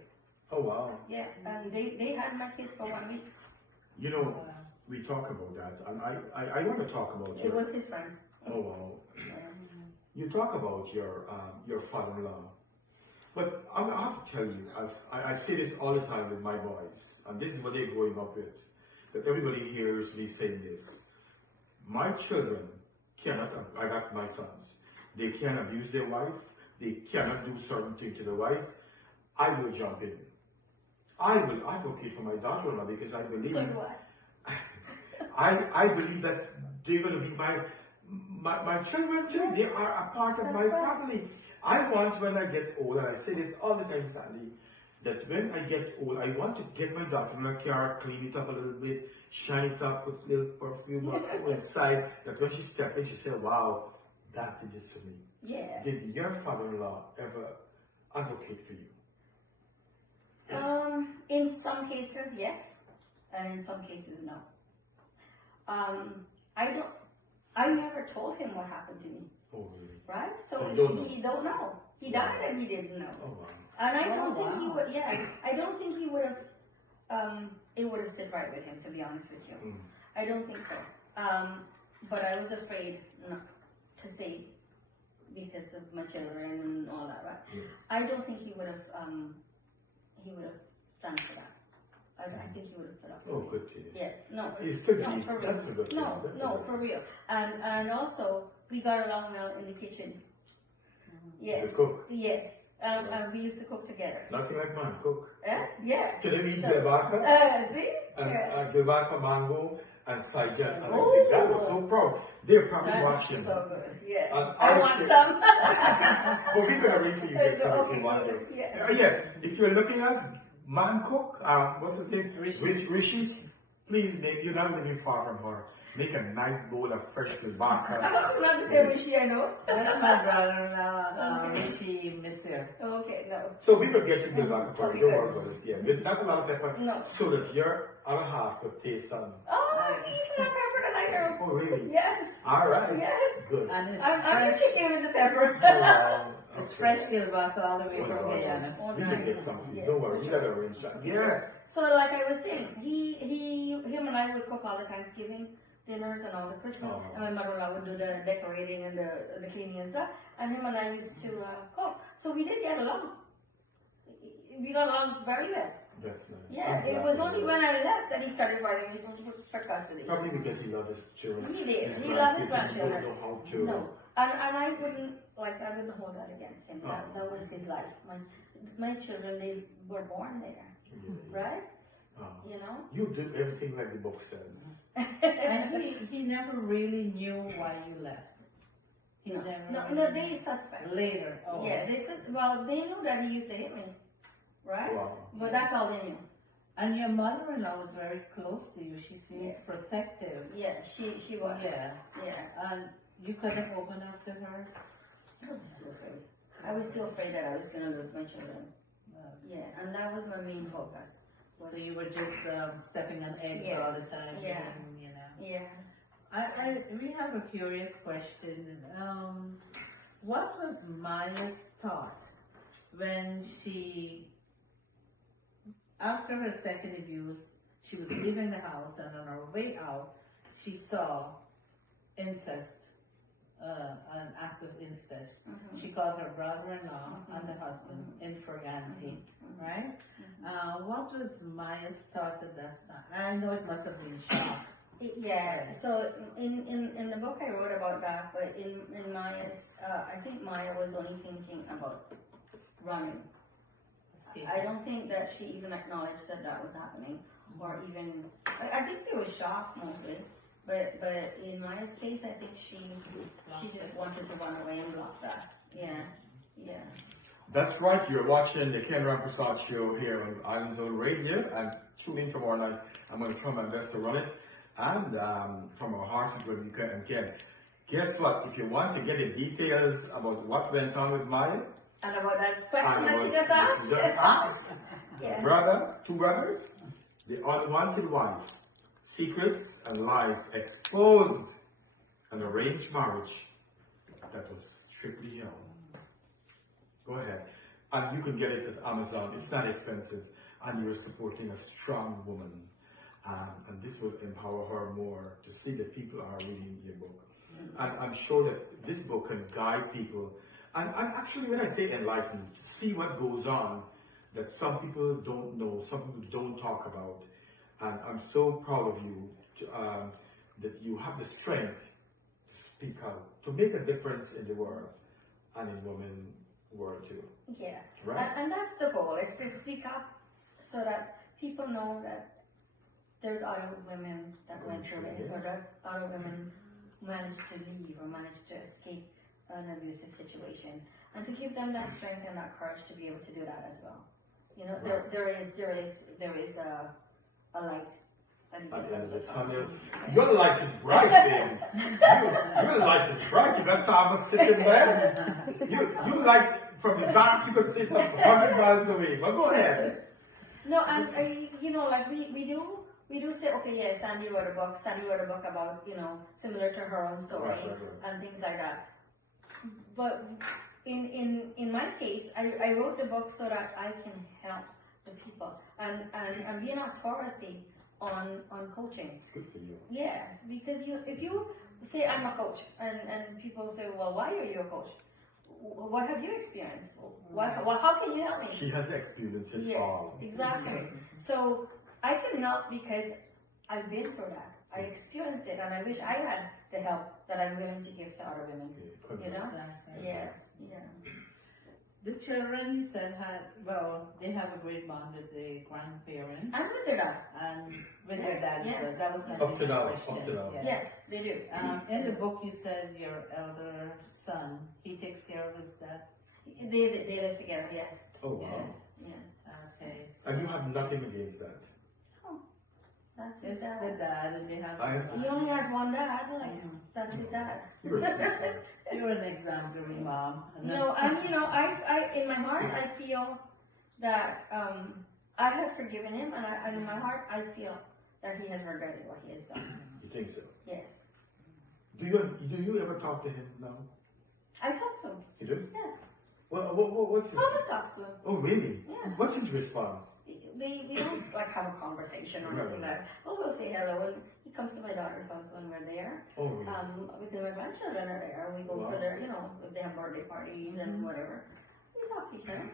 Oh, wow. Yeah, and they had my kids for 1 week. You know, we talk about that, and I want to talk about It was his friends. Oh wow! Yeah. You talk about your father-in-law, but I have to tell you, as I say this all the time with my boys, and this is what they're growing up with, that everybody hears me saying this. My children cannot. I got my sons. They can't abuse their wife. They cannot do certain things to the wife. I will jump in. I will advocate for my daughter-in-law because I believe. So do I. I believe that they're going to be my children too. They are a part of my family. I want when I get old, and I say this all the time, Sandy, that when I get old, I want to get my daughter in my car, clean it up a little bit, shine it up, put a little perfume inside. That when she steps in, she says, "Wow, that did this for me." Yeah. Did your father-in-law ever advocate for you? In some cases, yes, and in some cases, no. I never told him what happened to me. Oh, really? Right? So you he don't know. He died and he didn't know. Oh, wow. And I don't think he would. Yeah, I don't think he would have. It would have sit right with him, to be honest with you. Mm. I don't think so. But I was afraid not to say because of my children and all that. Right? Yeah. I don't think he would have. He would have done for that. I think he would have stood up. Oh, good to you. Yeah. No. It's still No, for real. that's a good No, thing. no, for real. And also we got along now in the kitchen. Yes. You cook. Yes. And we used to cook together. Nothing like man cook. Yeah. Can you eat So, Guyana? see? And Yeah. Guyana mango and Saigon. And Ooh. that was so proud. They're probably That's watching. so good. Yeah. And I want some. But we're gonna read for you get some if you want to. Yeah. Yeah. If you're looking at man cook, what's his name? Rishi. Please make you're not living far from her. Make a nice bowl of fresh kilbaka. It's not the same Rishi I know. That's my brother-in-law, Rishi Monsieur. Okay, no. So we could get you kilbaka for Okay, you. Don't good. worry about it. Yeah, with not a lot of pepper. No. So that your other half could taste some. Oh, he's not pepper than I know. Oh, really? Yes. All right. Yes. Good. And it's I'm the fresh, chicken with the pepper. it's fresh kilbaka all the way from Oh, Guyana. Oh, we can get nice. some for you. Yeah, Don't worry. for We sure. got to arrange that. Yes. So like I was saying, him and I would cook all the Thanksgiving dinners and all the Christmas, Oh. and my mother-in-law would do the decorating and the cleaning and stuff, and him and I used to cook. So we did get along. We got along very well. That's nice. Yeah, it was only when I left that he started writing for custody. Probably because he loved his children. He did. His He loved his grandkids, and he grandchildren. don't know how to. No, and I wouldn't hold that against him. That was his life. My children, they were born there, right? You know. You did everything like the book says. And he never really knew why you left. He never No, they suspect. later. Oh. Yeah, they said, well, they knew that he used to hit me, right? Wow. But that's all they knew. And your mother-in-law was very close to you. She seems Yes. protective. Yeah, she was. Yeah. Yeah. And you could have opened up to her. I was still afraid. I was still afraid that I was going to lose my children. Yeah, and that was my main focus. So you were just stepping on eggs Yeah. all the time. Yeah. And, you know. Yeah. We have a curious question. What was Maya's thought when after her second abuse, she was leaving the house, and on her way out, she saw incest, an act of incest. Mhm. She called her brother-in-law and the husband infraganti, right? What was Maya's thought at that time? I know it must have been shock. Yeah, so in the book I wrote about that, but in Maya's, I think Maya was only thinking about running. I don't think that she even acknowledged that that was happening, or even, I think they were shocked mostly, but in Maya's case, I think she just wanted to run away and block that. Yeah. That's right. You're watching the Ken Rampersaud show here on Islands on Radio, and tune in tomorrow night. I'm going to try my best to run it, and from our hearts with you and Ken. Guess what? If you want to get the details about what went on with Maya, And about that question that she and just what asked? she just asked, Yeah. two brothers, the unwanted wife, secrets and lies exposed, an arranged marriage that was strictly held. Go ahead. And you can get it at Amazon. It's not expensive. And you're supporting a strong woman. and this will empower her more to see that people are reading your book. And I'm sure that this book can guide people. And actually, when I say enlighten, see what goes on that some people don't know, some people don't talk about. And I'm so proud of you that you have the strength to speak out, to make a difference in the world and in women's world too. Yeah, Right? and that's the goal. It's to speak up so that people know that there's other women that went through this, or that other women managed to leave or managed to escape an abusive situation, and to give them that strength and that courage to be able to do that as well. You know, there is a light. At the end of the tunnel. Your light is bright, then. Your light is bright. You got Thomas sitting there. You like from the dark, you could see him 100 miles away. But go ahead. No, and you know, like we do say, okay, yeah, Sandy wrote a book. Sandy wrote a book about, you know, similar to her own story and things like that. But in my case, I wrote the book so that I can help the people and be an authority on coaching. Good for you. Yes, because if you say I'm a coach and people say, well, why are you a coach? What have you experienced? How can you help me? She has experience in all. Yes, exactly. So I can help because I've been through that. I experienced it, and I wish I had the help that I'm willing to give to other women. You know? Yeah, yeah. The children, you said, they have a great bond with the grandparents. And with their dad. And with their dad. Yes. So that was my Up to now, question. up to now. Yes, they do. In the book, you said your elder son, he takes care of his dad. They live together, yes. Oh, wow. Yes. Okay. So And you have nothing against that. That's his it's the dad. dad, and they have. He only has one dad, like, that's his dad. You're a sweetheart. You're an exemplary mom. No, and you know, I in my heart, I feel that I have forgiven him, and in my heart, I feel that he has regretted what he has done. You think so? Yes. Do you ever talk to him now? I talked to him. You do? Yeah. Well, what's his... Thomas talks to him. Oh, really? Yes. What's his response? We don't like have a conversation or anything like that. Well, we'll say hello, and he comes to my daughter's house when we're there. Oh, really? With my grandchildren are there. We go for their, you know, if they have birthday parties and whatever. We talk to each other.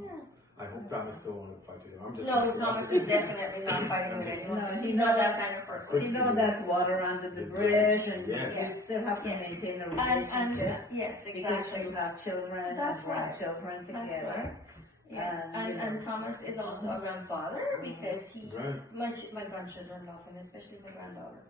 Yeah. I hope Thomas don't want to fight you. I'm just... No, Thomas is definitely not fighting with anyone. No, He's not that kind of person. You know that's water under the bridge, and Yes. you still have to Yes. maintain a And relationship yes, because exactly. you have children That's and right. grandchildren That's together. right. Yes, and Thomas is also a grandfather because he, Right. my grandchildren love him, especially my granddaughter.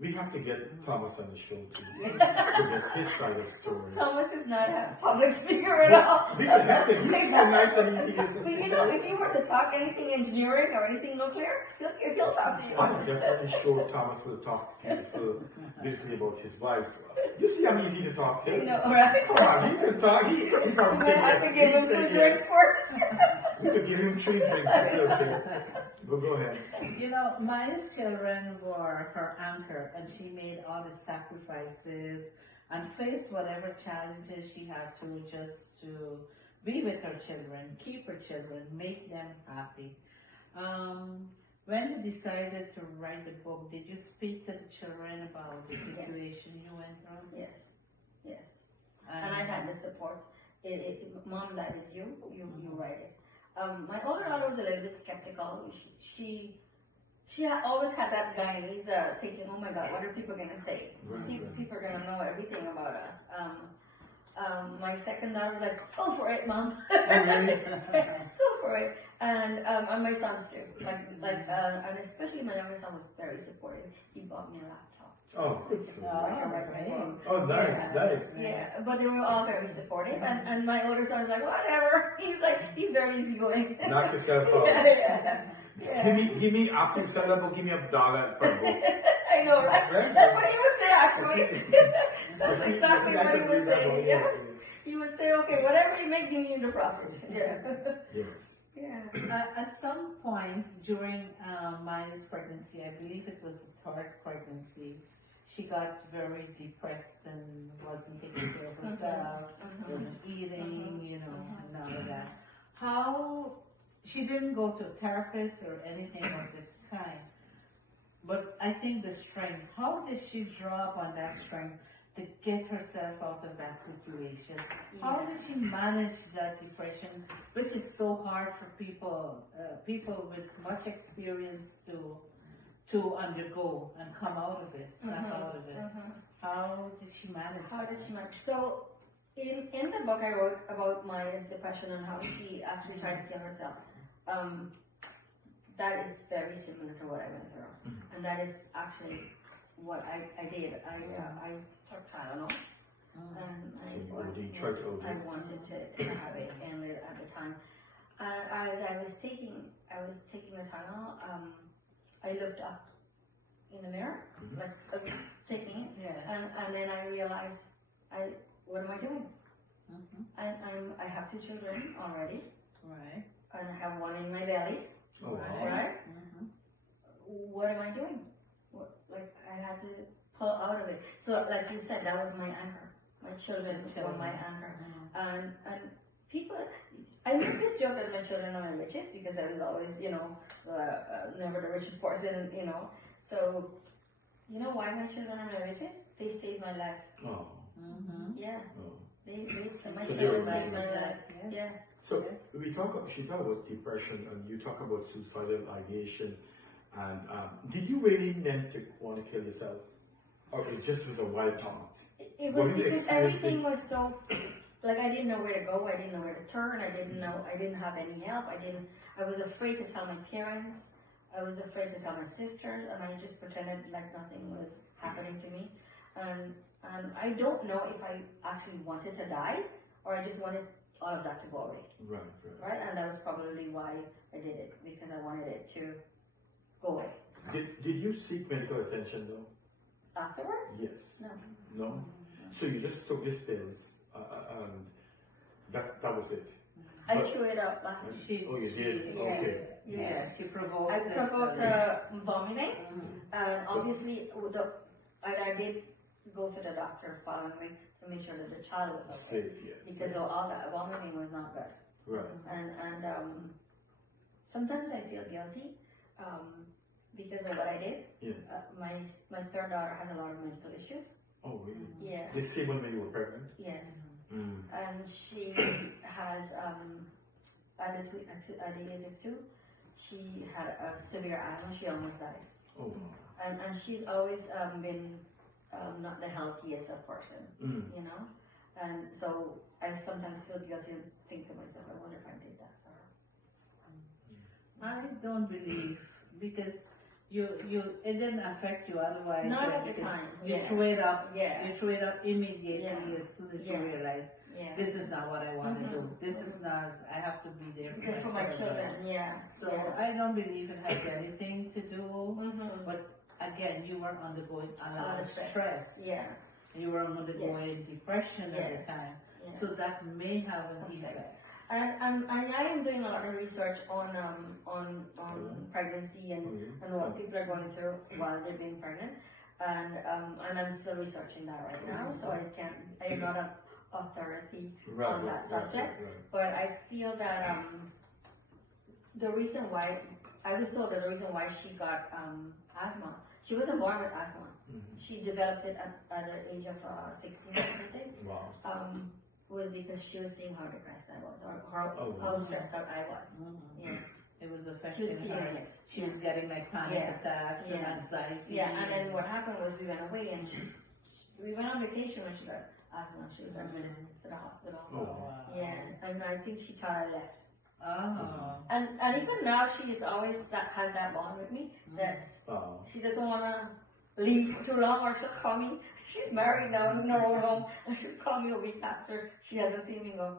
We have to get Thomas on the show too. To get his side of the story. Thomas is not a public speaker at all. We can help him. He's so nice and easy to But you know, if you were to talk anything engineering or anything nuclear, he'll talk to you. I'm definitely sure Thomas will talk beautifully about his wife. You see, I'm easy to talk to. No, right? Come on, he can talk. He probably You might have to give him some drinks first. We could give him 3 drinks. It's okay. But go ahead. You know, Maya's children were her anchor, and she made all the sacrifices and faced whatever challenges she had to just to be with her children, keep her children, make them happy. When you decided to write the book, did you speak to the children about the situation you went through? Yes, yes. And I had the support. Mom, that is you write it. My older daughter was a little bit skeptical. She always had that Guyanese thinking, oh my God, what are people going to say? Right. People are going to know everything about us. My second daughter was like, go for it, Mom. Go for it. And my sons too. And especially my younger son was very supportive. He bought me a laptop. Oh, good for you. Great. Oh, nice, nice. Yeah, but they were all very supportive, and my older son's like, whatever. He's very easygoing. Knock yourself out. Yeah. Give me after you sell that book, give me $1 per book. I know, right? That's what he would say, actually. That's exactly what he would say. Yeah. He would say, okay, whatever you make, give me the profit. Yeah. Yes. Yeah. At some point during Maya's pregnancy, I believe it was the 3rd pregnancy, she got very depressed and wasn't taking care of herself, wasn't eating, you know, and all of that. How, she didn't go to a therapist or anything of the kind. I think the strength, how did she draw upon that strength to get herself out of that situation? How did she manage that depression, which is so hard for people with much experience to undergo and come out of it, snap out of it? How did she manage? So, in the book I wrote about Maya's depression and how she actually tried to kill herself. That is very similar to what I went through, and that is actually what I did. I took Tylenol, and I wanted to have it ended at the time. And as I was taking the Tylenol, I looked up in the mirror, like taking it, and then I realized, what am I doing? I have 2 children already, Right. and I have one in my belly. Oh, wow. Right? What am I doing? I had to pull out of it. So, like you said, that was my anchor. My children were my anchor. And people, I make this joke that my children are my riches because I was always, never the richest person, So, you know why my children are my riches? They saved my life. Oh. Yeah. Oh. They my So children saved my life. Yeah. So she talk about depression, and you talk about suicidal ideation. And did you really meant to want to kill yourself, or it just was a wild thought? It was because everything was so, like, I didn't know where to go. I didn't know where to turn. I didn't have any help. I was afraid to tell my parents. I was afraid to tell my sisters, and I just pretended like nothing was happening to me. And I don't know if I actually wanted to die, or I just wanted all of that to go away. Right? And that was probably why I did it, because I wanted it to go away. Did you seek medical attention though? Afterwards? Yes. No. So you just took these pills, and that was it? I threw it up. You did? Okay. Yeah, she provoked. I provoked vomiting, and obviously, I did go to the doctor following me to make sure that the child was okay. Safe, yes. Because all that vomiting was not good. Right. And sometimes I feel guilty because of what I did. Yeah. My third daughter has a lot of medical issues. Oh, really? Yeah. The same one when you were pregnant? Yes. And she has, at the age of 2, she had a severe asthma. She almost died. Oh. And she's always been not the healthiest of person, And so I sometimes feel guilty and think to myself, I wonder if I did that for her. I don't believe, because it didn't affect you otherwise. Not at the time. You threw it up. Yeah. You threw it up immediately as soon as you realized this is not what I want to do. This is not. I have to be there for my children. Yeah. So I don't believe it has anything to do. But again, you were undergoing a lot of stress. Yeah. You were undergoing depression at the time. Yeah. So that may have an effect. And I am doing a lot of research on pregnancy and what people are going through while they're being pregnant, and I'm still researching that right now. So I am not an authority on that subject, but I feel that the reason why I was told that the reason why she got asthma, she wasn't born with asthma. She developed it at the age of 16 or something. Wow. Was because she was seeing how depressed I was, or how stressed out I was. Yeah. It was She affecting was feeling her. it. She was getting like panic attacks and anxiety. Yeah, and then what happened was we went away and we went on vacation when she got asthma. She was admitted to the hospital. Oh, wow. Yeah, and I think she thought I left. Oh. And even now she's always has that bond with me that she doesn't want to leave for too long, or she'll call me. She's married now in her own home, and she'll call me a week after she hasn't seen me and go,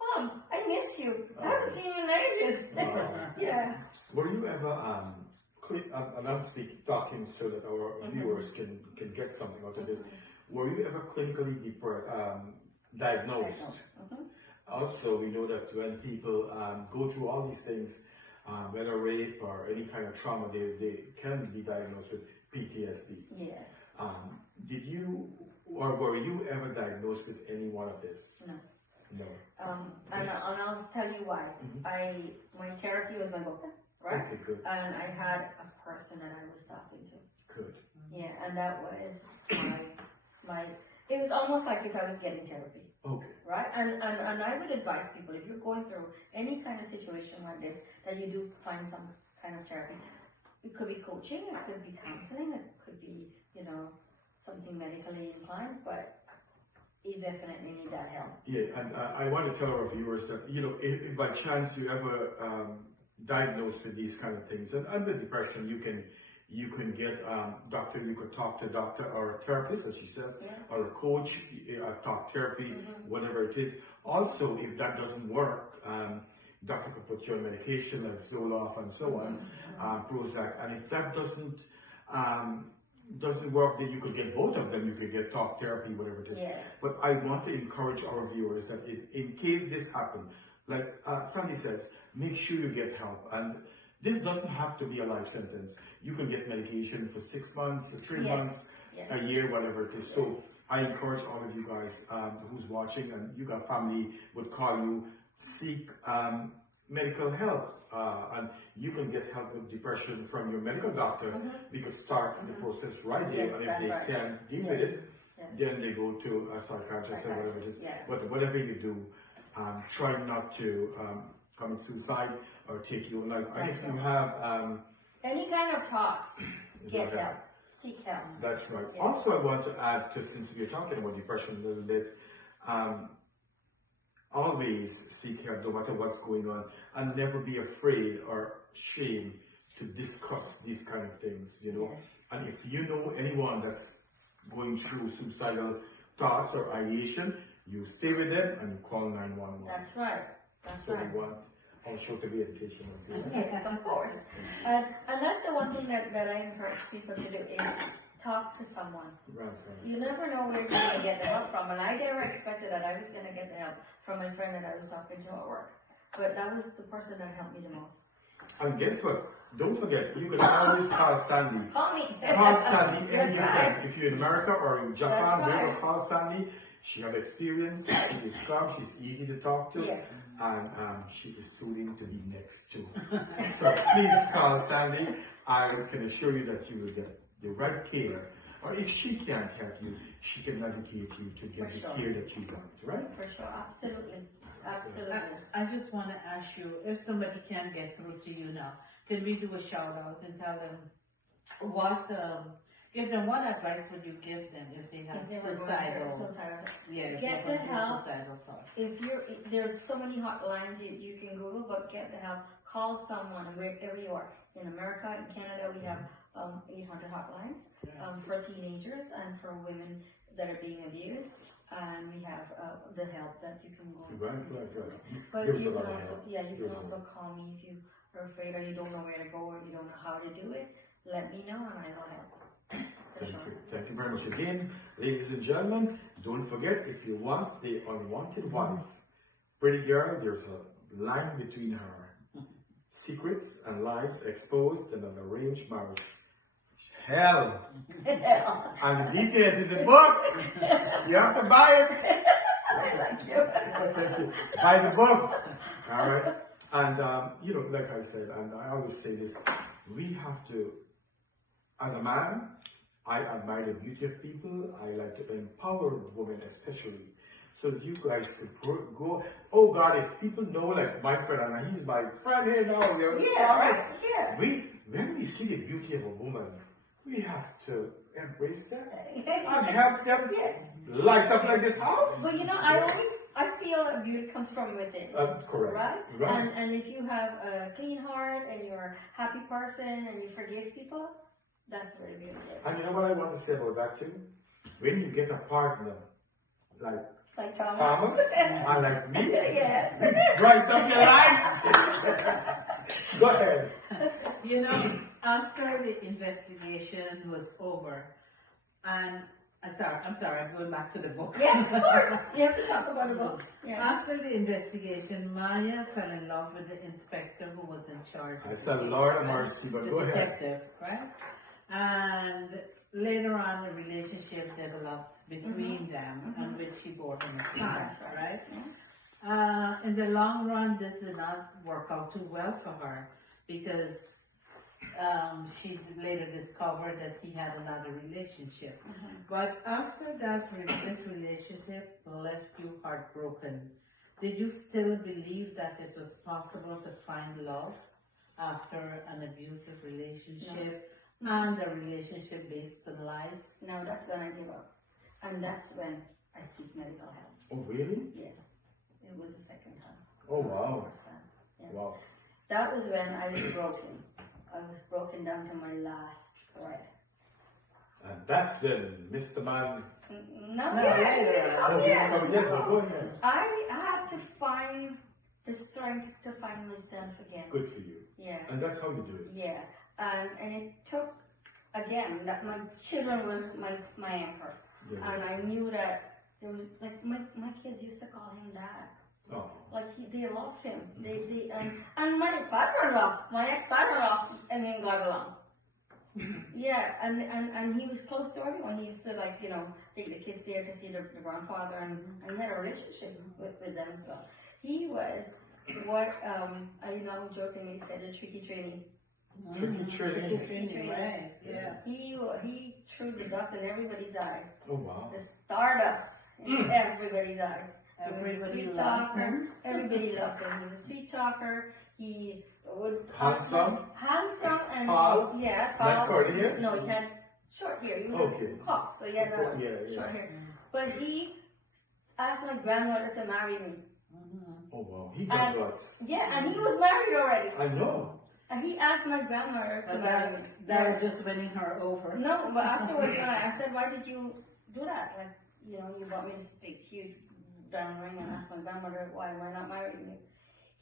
Mom, I miss you. I haven't seen you in ages. Yeah. Were you ever and I'm talking so that our viewers can get something out of this. Were you ever clinically diagnosed? Also, we know that when people go through all these things, whether rape or any kind of trauma, they can be diagnosed with PTSD. Yes. Did you, or were you ever diagnosed with any one of this? No. No. And I'll tell you why. My therapy was my book. right? Okay, good. And I had a person that I was talking to. Good. Yeah, and that was my it was almost like if I was getting therapy. Okay. Right? And I would advise people, if you're going through any kind of situation like this, that you do find some kind of therapy. It could be coaching, it could be counseling, it could be, something medically inclined, but you definitely need that help. Yeah, and I want to tell our viewers that, if by chance you ever diagnosed with these kind of things, and with depression, you can get doctor, you could talk to a doctor or a therapist, as she says, Yeah. or a coach, talk therapy, whatever it is. Also, if that doesn't work, doctor could put you on medication like Zoloft and so on, Prozac, and if that doesn't work, then you could get both of them. You could get talk therapy, whatever it is. Yeah. But I want to encourage our viewers that in case this happens, like Sandy says, make sure you get help. And this doesn't have to be a life sentence. You can get medication for 6 months, 3 months, a year, whatever it is. So I encourage all of you guys who's watching, and you got family would call you, seek medical help. And you can get help with depression from your medical doctor. We could start the process right there. Yes, and if that's they right. can deal with it, then they go to a psychiatrist or whatever it is. Yeah. But whatever you do, try not to commit suicide or take your life. And if you have Any kind of thoughts, get Okay. help. Seek help. that's right. Yeah. Also, I want to add, since we're talking about depression a little bit, always seek help no matter what's going on, and never be afraid or ashamed to discuss these kind of things, Yes. And if you know anyone that's going through suicidal thoughts or ideation, you stay with them and you call 911. That's right. That's So right. we want our show to be educational. Yes, of course. And that's the one thing that I encourage people to do is talk to someone. Right. You never know where you're going to get the help from. And I never expected that I was going to get the help from my friend that I was talking to at work. But that was the person that helped me the most. And guess what? Don't forget, you can always call Sandy. Call me. Call Sandy That's anytime. right. If you're in America or in Japan, That's wherever, right. call Sandy. She has experience, she is calm, she's easy to talk to, Yes. and she is soothing to be next to. So please call Sandy. I can assure you that you will get the right care. Or if she can't help you, she can navigate you to get For the sure. care that you want, right? For sure. Absolutely. Absolutely. I just want to ask you, if somebody can get through to you now, can we do a shout out and tell them give them what advice would you give them if they have If they were going through suicidal. if Get they're the going through help. suicidal thoughts? There's so many hotlines you can Google, but get the help. Call someone wherever you are. In America, in Canada, we have 800 hotlines for teenagers and for women that are being abused. And we have the help that you can go. Right. But Give us you a lot can of also, help. you Give can us a also call me if you are afraid or you don't know where to go or you don't know how to do it. Let me know and I will help. For Thank sure. you. Thank you very much again. Ladies and gentlemen, don't forget, if you want the unwanted wife, pretty girl, there's a line between her secrets and lies exposed in an arranged marriage. Hell. And the details in the book. You have to buy it. Thank you. Buy the book. All right. And, like I said, and I always say this, we have to, as a man, I admire the beauty of people. I like to empower women especially. So that you guys could go, oh God, if people know, like my friend, and he's my friend here now, when we see the beauty of a woman, we have to embrace that and help them light up like this house. But I feel that beauty comes from within. Correct. Right? And if you have a clean heart and you're a happy person and you forgive people, that's very beautiful. And you know what I want to say about that too? When you get a partner, like Thomas and like me, yes. bright up your lights. Go ahead. After the investigation was over, and I'm sorry, I'm going back to the book. Yes, of course. You have to talk about the book. Yeah. After the investigation, Maya fell in love with the inspector who was in charge. I said, Lord of mercy, but go ahead. Detective, right? And later on, the relationship developed between them, and which she brought him a son, right? In the long run, this did not work out too well for her. because she later discovered that he had another relationship. But after that, this relationship left you heartbroken. Did you still believe that it was possible to find love after an abusive relationship and a relationship based on lies? No, that's when I gave up. And that's when I seek medical help. Oh, really? Yes. It was the second time. Oh, wow. First time. Yeah. Wow. That was when I was broken. I was broken down to my last thread. And that's then Mr. Man. Not No, yet. later. Not Okay, yet. oh, yeah, go ahead. I had to find the strength to find myself again. Good for you. Yeah. And that's how you do it. Yeah. And it took, again, that my children was my anchor. Yeah. And I knew that there was, like, my kids used to call him dad. Oh. Like, they loved him. And my father-in-law, my ex-father-in-law, and me got along. Yeah, and he was close to everyone. He used to, like, you know, take the kids there to see the grandfather, and he had a relationship with them as well. He was what I jokingly said, a tricky Trini. Tricky Right, yeah. He threw the dust in everybody's eye. Oh, wow. The stardust in everybody's eyes. He was a Everybody sweet loved talker. him. Everybody loved him. He was a sweet talker. He would Handsome? and Tall? yeah, tall. Nice short hair? No, he had short hair. He was Okay. puff, so he had Yeah. short hair. But he asked my grandmother to marry me. Oh, wow. He got guts. Yeah, and he was married already. I know. And he asked my grandmother to But marry me. that was just winning her over. No, but afterwards I said, why did you do that? Like, you know, you bought me this big, huge diamond ring and asked my grandmother, why am I not marrying you?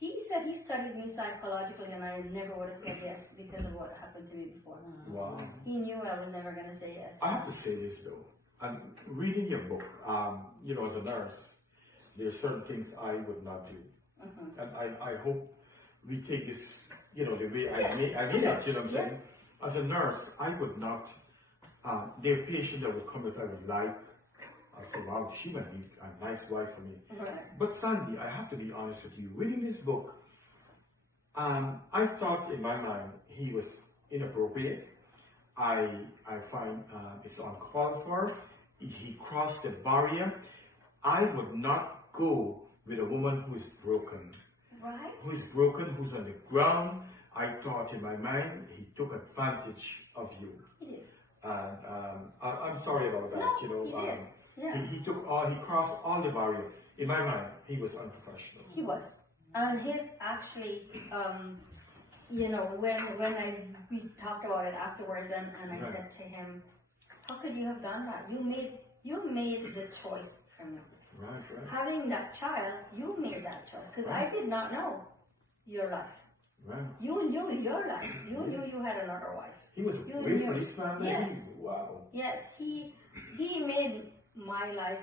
He said he studied me psychologically and I never would have said yes because of what happened to me before. Wow. He knew I was never going to say yes. I have to say this though. I'm reading your book. As a nurse, there are certain things I would not do. And I hope we take this, the way I mean it, you know what I'm saying? As a nurse, I would not, there are patients that would come that I would like. I say, wow, she might be a nice wife for me. Right. But Sandy, I have to be honest with you. Reading this book, I thought in my mind he was inappropriate. I find it's uncalled for. He crossed the barrier. I would not go with a woman who is broken. Right? Who is broken, who's on the ground. I thought in my mind he took advantage of you. He did. And I'm sorry about that. No, he did. Yeah. He crossed all the barrier. In my mind, he was unprofessional. He was. And his actually, when we talked about it afterwards and I Right. said to him, how could you have done that? You made the choice for me. Right. Having that child, you made that choice. Because I did not know your life. Right. You knew your life. You knew you had another wife. He was a You great knew. policeman. Yes. Wow. Yes, he made my life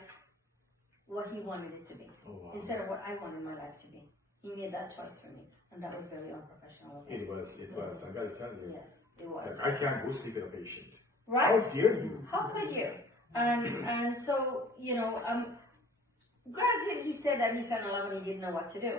what he wanted it to be. Oh, wow. Instead of what I wanted my life to be. He made that choice for me. And that was very unprofessional of him. It was. I gotta tell you. Yes, it was. I can't go sleep with a patient. Right? How dare you? How could you? And so, granted, he said that he fell in love and he didn't know what to do.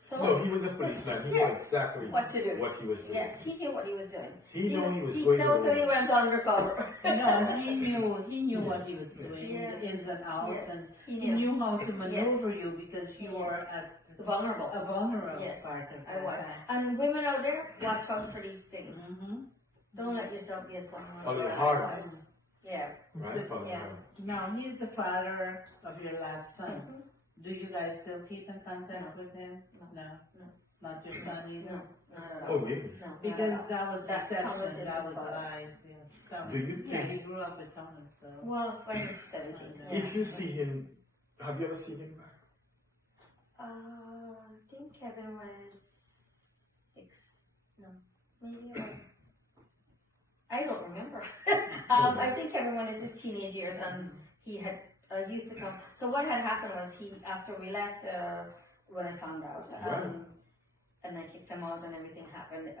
So, No, he was a policeman. He knew exactly what to do. what he was doing. Yes, he knew what he was doing. He knew he was He going knows that he to went undercover. No, he knew what he was doing, Yeah. the ins and outs, Yes, and he he knew. knew how to maneuver you because you Yeah. were at Vulnerable. a vulnerable Yes, part of I that was. time. And women out there, watch out for these things. Mhm. Don't let yourself be a slum. Follow your heart. Yeah. Right? Follow Yeah. him. Now, he's the father of your last son. Mhm. Do you guys still keep in contact with him? No. No. Not your son either? No, not at Oh, all. really? No, not Because at all. that was That deception, conversation that was was bad. lies, yes. Do you Yeah, think- he grew up with Thomas, so. Well, when he was 17. If you see him, have you ever seen him back? I think Kevin was 6. No, maybe like, I don't remember. I think Kevin was his teenage years and he had used to come. So what had happened was after we left, when I found out, Right. and I kicked him out and everything happened,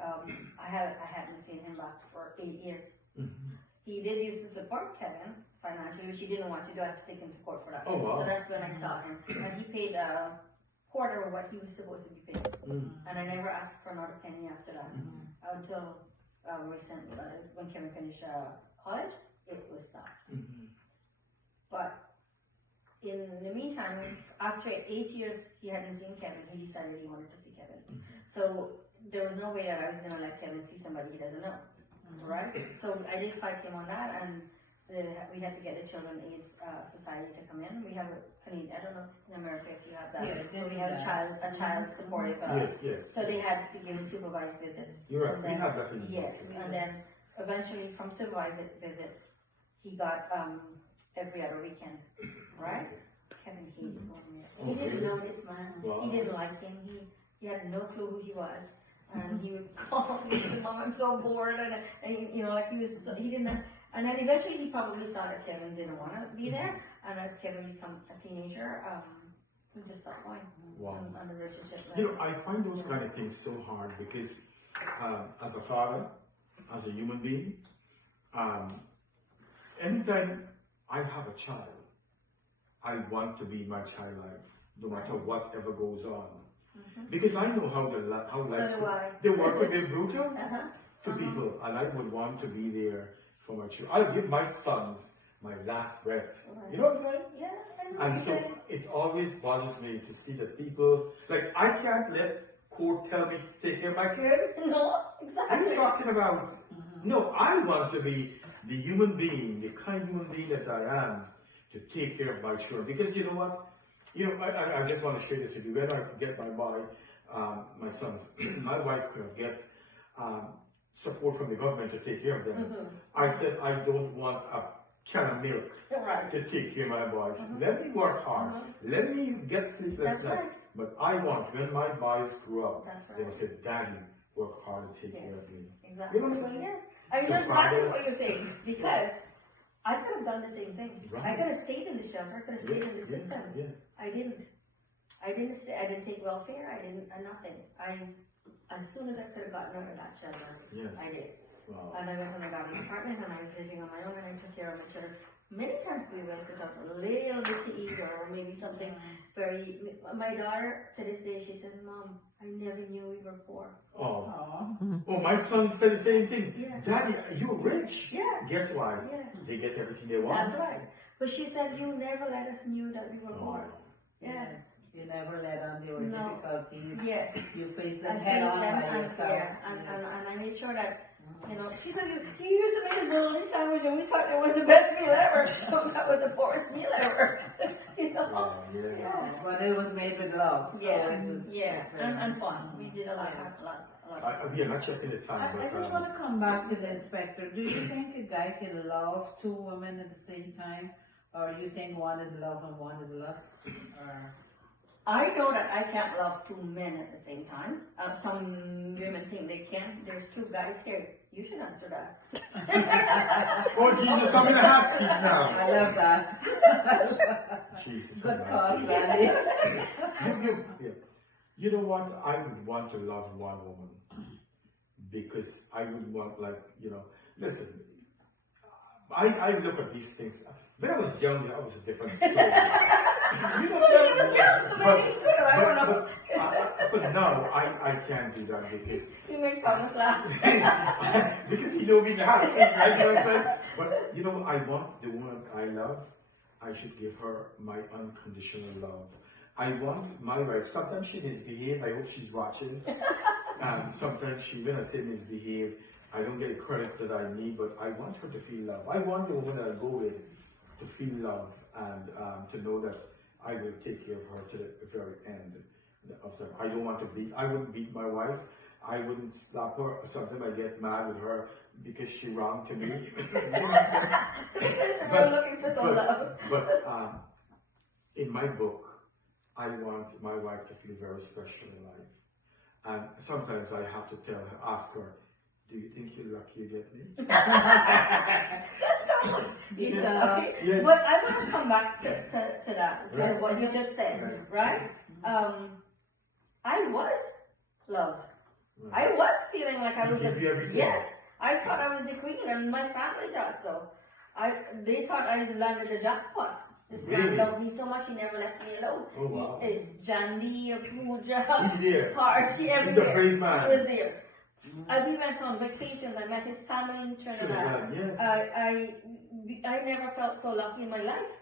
I hadn't seen him back for 8 years. Mm-hmm. He did used to support Kevin financially, which he didn't want to do. I had to take him to court for that. Oh, wow. So that's when I saw him. And he paid a quarter of what he was supposed to be paid. Mm. And I never asked for another penny after that until recently, when Kevin finished college, it was stopped. Mm-hmm. But in the meantime, after 8 years he hadn't seen Kevin, he decided he wanted to see Kevin. So there was no way that I was going to let Kevin see somebody he doesn't know, right? So I did fight him on that, and we had to get the Children AIDS Society to come in. We have a Canadian, I don't know in America if you have that. Yeah, but we have a child supportive. Yes. So they had to give him supervised visits. You're right. And We then- have that in Yes, and then eventually from supervised visits, he got every other weekend, right? Kevin hated him. He didn't know this man. Wow. He didn't like him. He had no clue who he was. And he would call me and say, Mom, I'm so bored. And he, you know, like he didn't know. And then eventually he probably saw that Kevin didn't want to be there. And as Kevin became a teenager, he just stopped going on the relationship. You know, I find those kind of things so hard because as a father, as a human being, anytime I have a child, I want to be my child life, no matter whatever goes on. Because I know how life, the work can be brutal to people, and I would want to be there for my children. I'll give my sons my last breath. You know what I'm saying? Yeah. And so it always bothers me to see that people, like, I can't let court tell me to take care of my kid. No, What are exactly. you talking about? No, I want to be the human being, the kind human being that I am, to take care of my children. Because you know what? You know, I just want to share this with you. When I get my boy, my sons, my wife could get support from the government to take care of them. I said, I don't want a can of milk to take care of my boys. Let me work hard. Let me get sleepless night. But I want, when my boys grow up, they will say, Daddy, work hard to take care of me. Exactly. You know what I'm saying? Yes. I know exactly what you're saying. Because I could have done the same thing. I could have stayed in the shelter. I could have stayed in the system. I didn't. I didn't stay. I didn't take welfare. I didn't. Nothing. As soon as I could have gotten out of that shelter, I did. Wow. And I went and I got an apartment, and I was living on my own, and I took care of my children. Many times we went to talk a little bit to eat, or maybe something very. My daughter, to this day, she says, Mom, I never knew we were poor. Oh, my son said the same thing. Daddy, you're rich. Yeah. Guess why? They get everything they want. That's right. But she said, you never let us knew that we were poor. Yes. You never let on your difficulties. Yes. You face them head on by yourself. And I made sure that, you know, she said, he used to make a bologna sandwich and we thought it was the best meal ever. So that was the poorest meal ever. You know? But it was made with love. So and fun. We did a lot. I'm not checking the time. I just want to come back to the inspector. Do you think a guy can love two women at the same time? Or you think one is love and one is lust? Or... I know that I can't love two men at the same time. Some women think they can. There's two guys here. You should answer that. Oh, Jesus, I'm in the hot seat now. I love that. Jesus. Good cause, Andy. You know what? I would want to love one woman because I would want, like, you know, listen, I look at these things. When I was young, I was a different story. But now I can't do that because you make Thomas laugh. because you know me now. Right? You know what I'm saying? But you know, I want the woman I love. I should give her my unconditional love. I want my wife. Sometimes she misbehaves. I hope she's watching. Sometimes when I say misbehave, I don't get the credit that I need. But I want her to feel love. I want the woman that I go with to feel love and to know that I will take care of her to the very end of time. I don't want to beat. I wouldn't beat my wife. I wouldn't slap her or something. I get mad with her because she wronged to me. but in my book, I want my wife to feel very special in life. And sometimes I have to ask her, do you think you're lucky you get me? That's okay. But I want to come back to that, what you just said, right? I was loved. I was feeling like I was yes. I thought I was the queen, and my family thought so. They thought I landed the jackpot. This Really? man loved me so much, he never left me alone. Oh, wow. Jandy, Puja, He's there. party, He's a everywhere. brave man. He was there. We went on vacations. I met his family in Trinidad. Yes. I never felt so lucky in my life.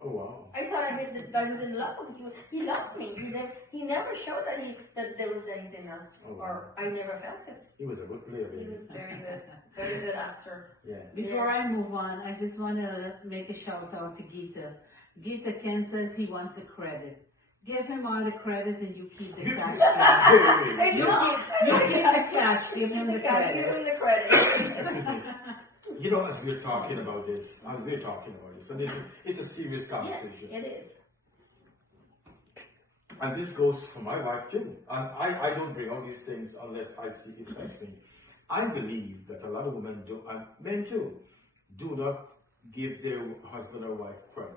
Oh, wow. I thought I was in love with you. He loved me. He never showed that there was anything else, Oh, wow. or I never felt it. He was a good player, He baby. was very good actor. Yeah. Before I move on, I just want to make a shout out to Geeta. Geeta, Ken says he wants the credit. Give him all the credit and you keep the cash. You keep the cash, give him the Give him credit. the credit. You know, as we're talking about this, and it's a serious Yes, conversation. it is. And this goes for my wife too. And I don't bring all these things unless I see it affects me. I believe that a lot of women do, and men too, do not give their husband or wife credit.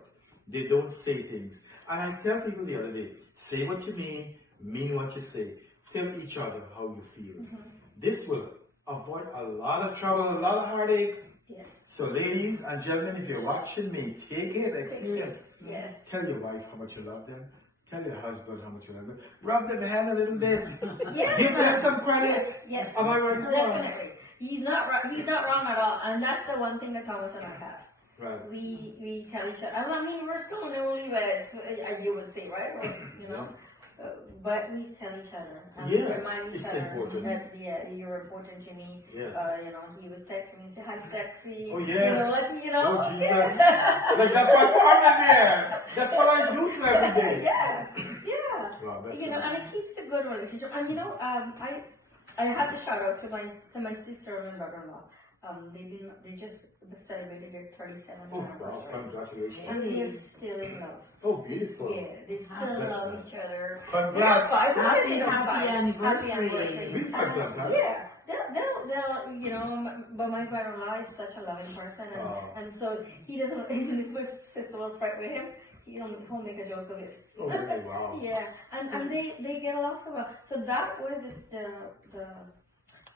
They don't say things. And I tell people the other day, say what you mean what you say. Tell each other how you feel. This will avoid a lot of trouble, a lot of heartache. Yes. So ladies and gentlemen, if you're watching me, take it, experience. Yes. Tell your wife how much you love them. Tell your husband how much you love them. Rub them hand a little bit. Yes. Give them some credit. Yes. Am I right? Definitely. He's not wrong at all. And that's the one thing that Thomas and I have. Right. We tell each other. I mean, we're still newlyweds, you would say, right? Or, you know. But we tell each other. And we remind each it's other important. that you're important to me. Yes. You know, he would text me and say, "Hi, sexy." Oh, yeah. You know. Oh, Jesus. Like, that's what I'm there. That's what I do to every day. Yeah. Wow, that's You know, and it keeps the good relationship. And you know, I have to shout out to my sister and brother-in-law. They just celebrated their 37th Oh, wow, anniversary. congratulations. And they're still in love. Oh, beautiful. Yeah, they still Bless love them. each other. Congrats. Happy Happy anniversary. anniversary. We've had some time. Yeah, they'll, you know, but my brother-in-law is such a loving person, and so he doesn't, even if my sister will fight with him, he'll make a joke of it. Oh, really? Wow. Yeah, and they get along so well. So that was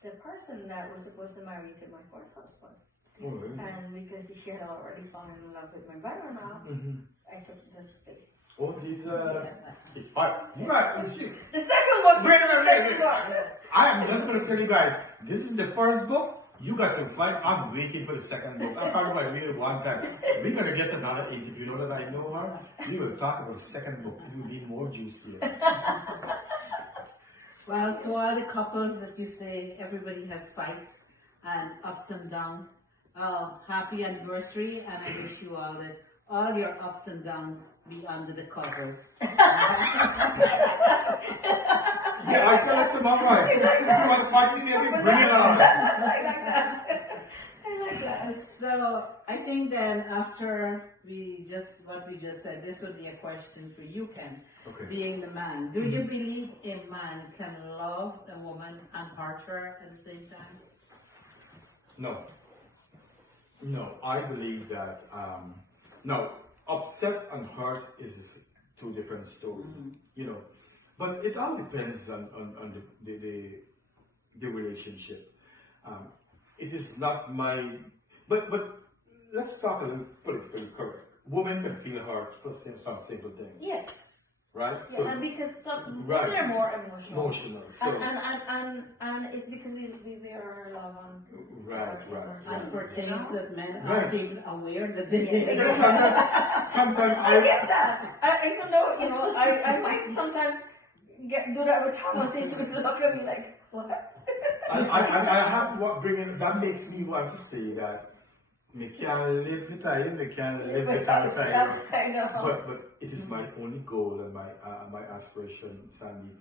the person that was supposed to marry to my first husband. Oh, really? And because she had already fallen in love with my brother-in-law, I took this space. Oh, Jesus. It's fine. You guys, The second one, Wait, the second one. I'm just going to tell you guys, this is the first book. You got to fight. I'm waiting for the second book. I'm talking about reading one time. We're going to get another 8. If you know that I know her, we will talk about the second book. It will be more juicier. Well, to all the couples that you say everybody has fights and ups and downs, happy anniversary, and I wish you all your ups and downs be under the covers. Yeah, I feel like to my wife. If you want to fight me, baby, bring it on. I like that. So I think then after what we just said, this would be a question for you, Ken. Okay. Being the man, do you believe a man can love a woman and hurt her at the same time? No, I believe that, no, upset and hurt is 2 different stories, you know. But it all depends on the relationship. It is not my, but let's talk a little politically correct. Women can feel hurt for some simple things, Yes. right? Yeah, and because some Right. women are more emotional. Emotional. So, And it's because we are love on. right. And for things that men Right. aren't even aware that they did. Sometimes I get that. Even though, you know, I might sometimes do that with Thomas and he would look at me like, what? I have what bringing that makes me want to say that me can live with time, me can live without time. I know. But it is my only goal and my aspiration, Sandy,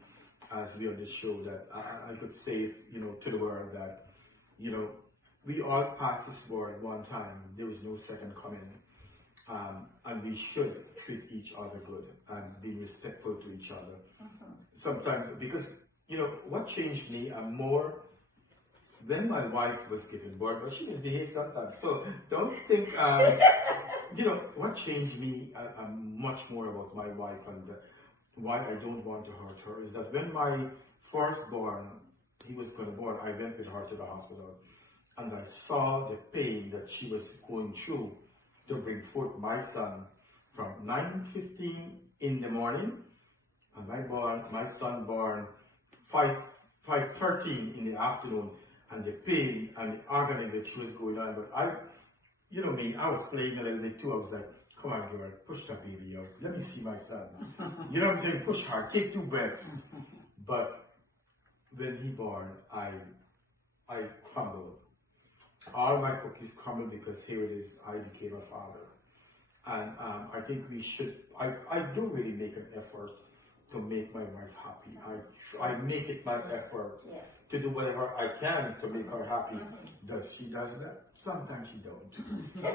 as we on this show, that I could say, you know, to the world that, you know, we all pass this world one time. There is no second coming. And we should treat each other good and be respectful to each other. Sometimes, because, you know, what changed me more when my wife was giving birth, but she misbehaved sometimes. So don't think, you know, what changed me much more about my wife and why I don't want to hurt her is that when my firstborn, he was going to born, I went with her to the hospital and I saw the pain that she was going through to bring forth my son. from 9:15 in the morning, and my son born 5:13 in the afternoon, and the pain and the agony which was going on. But you know me, I was playing a little bit too. I was like, come on, girl, push that baby out. Let me see my son. You know what I'm saying? Push hard, take 2 breaths. But when he born, I crumbled. All my cookies crumbled because here it is, I became a father. And I think we should, I do really make an effort to make my wife happy. I make it my effort to do whatever I can to make her happy. Does she does that? Sometimes she don't.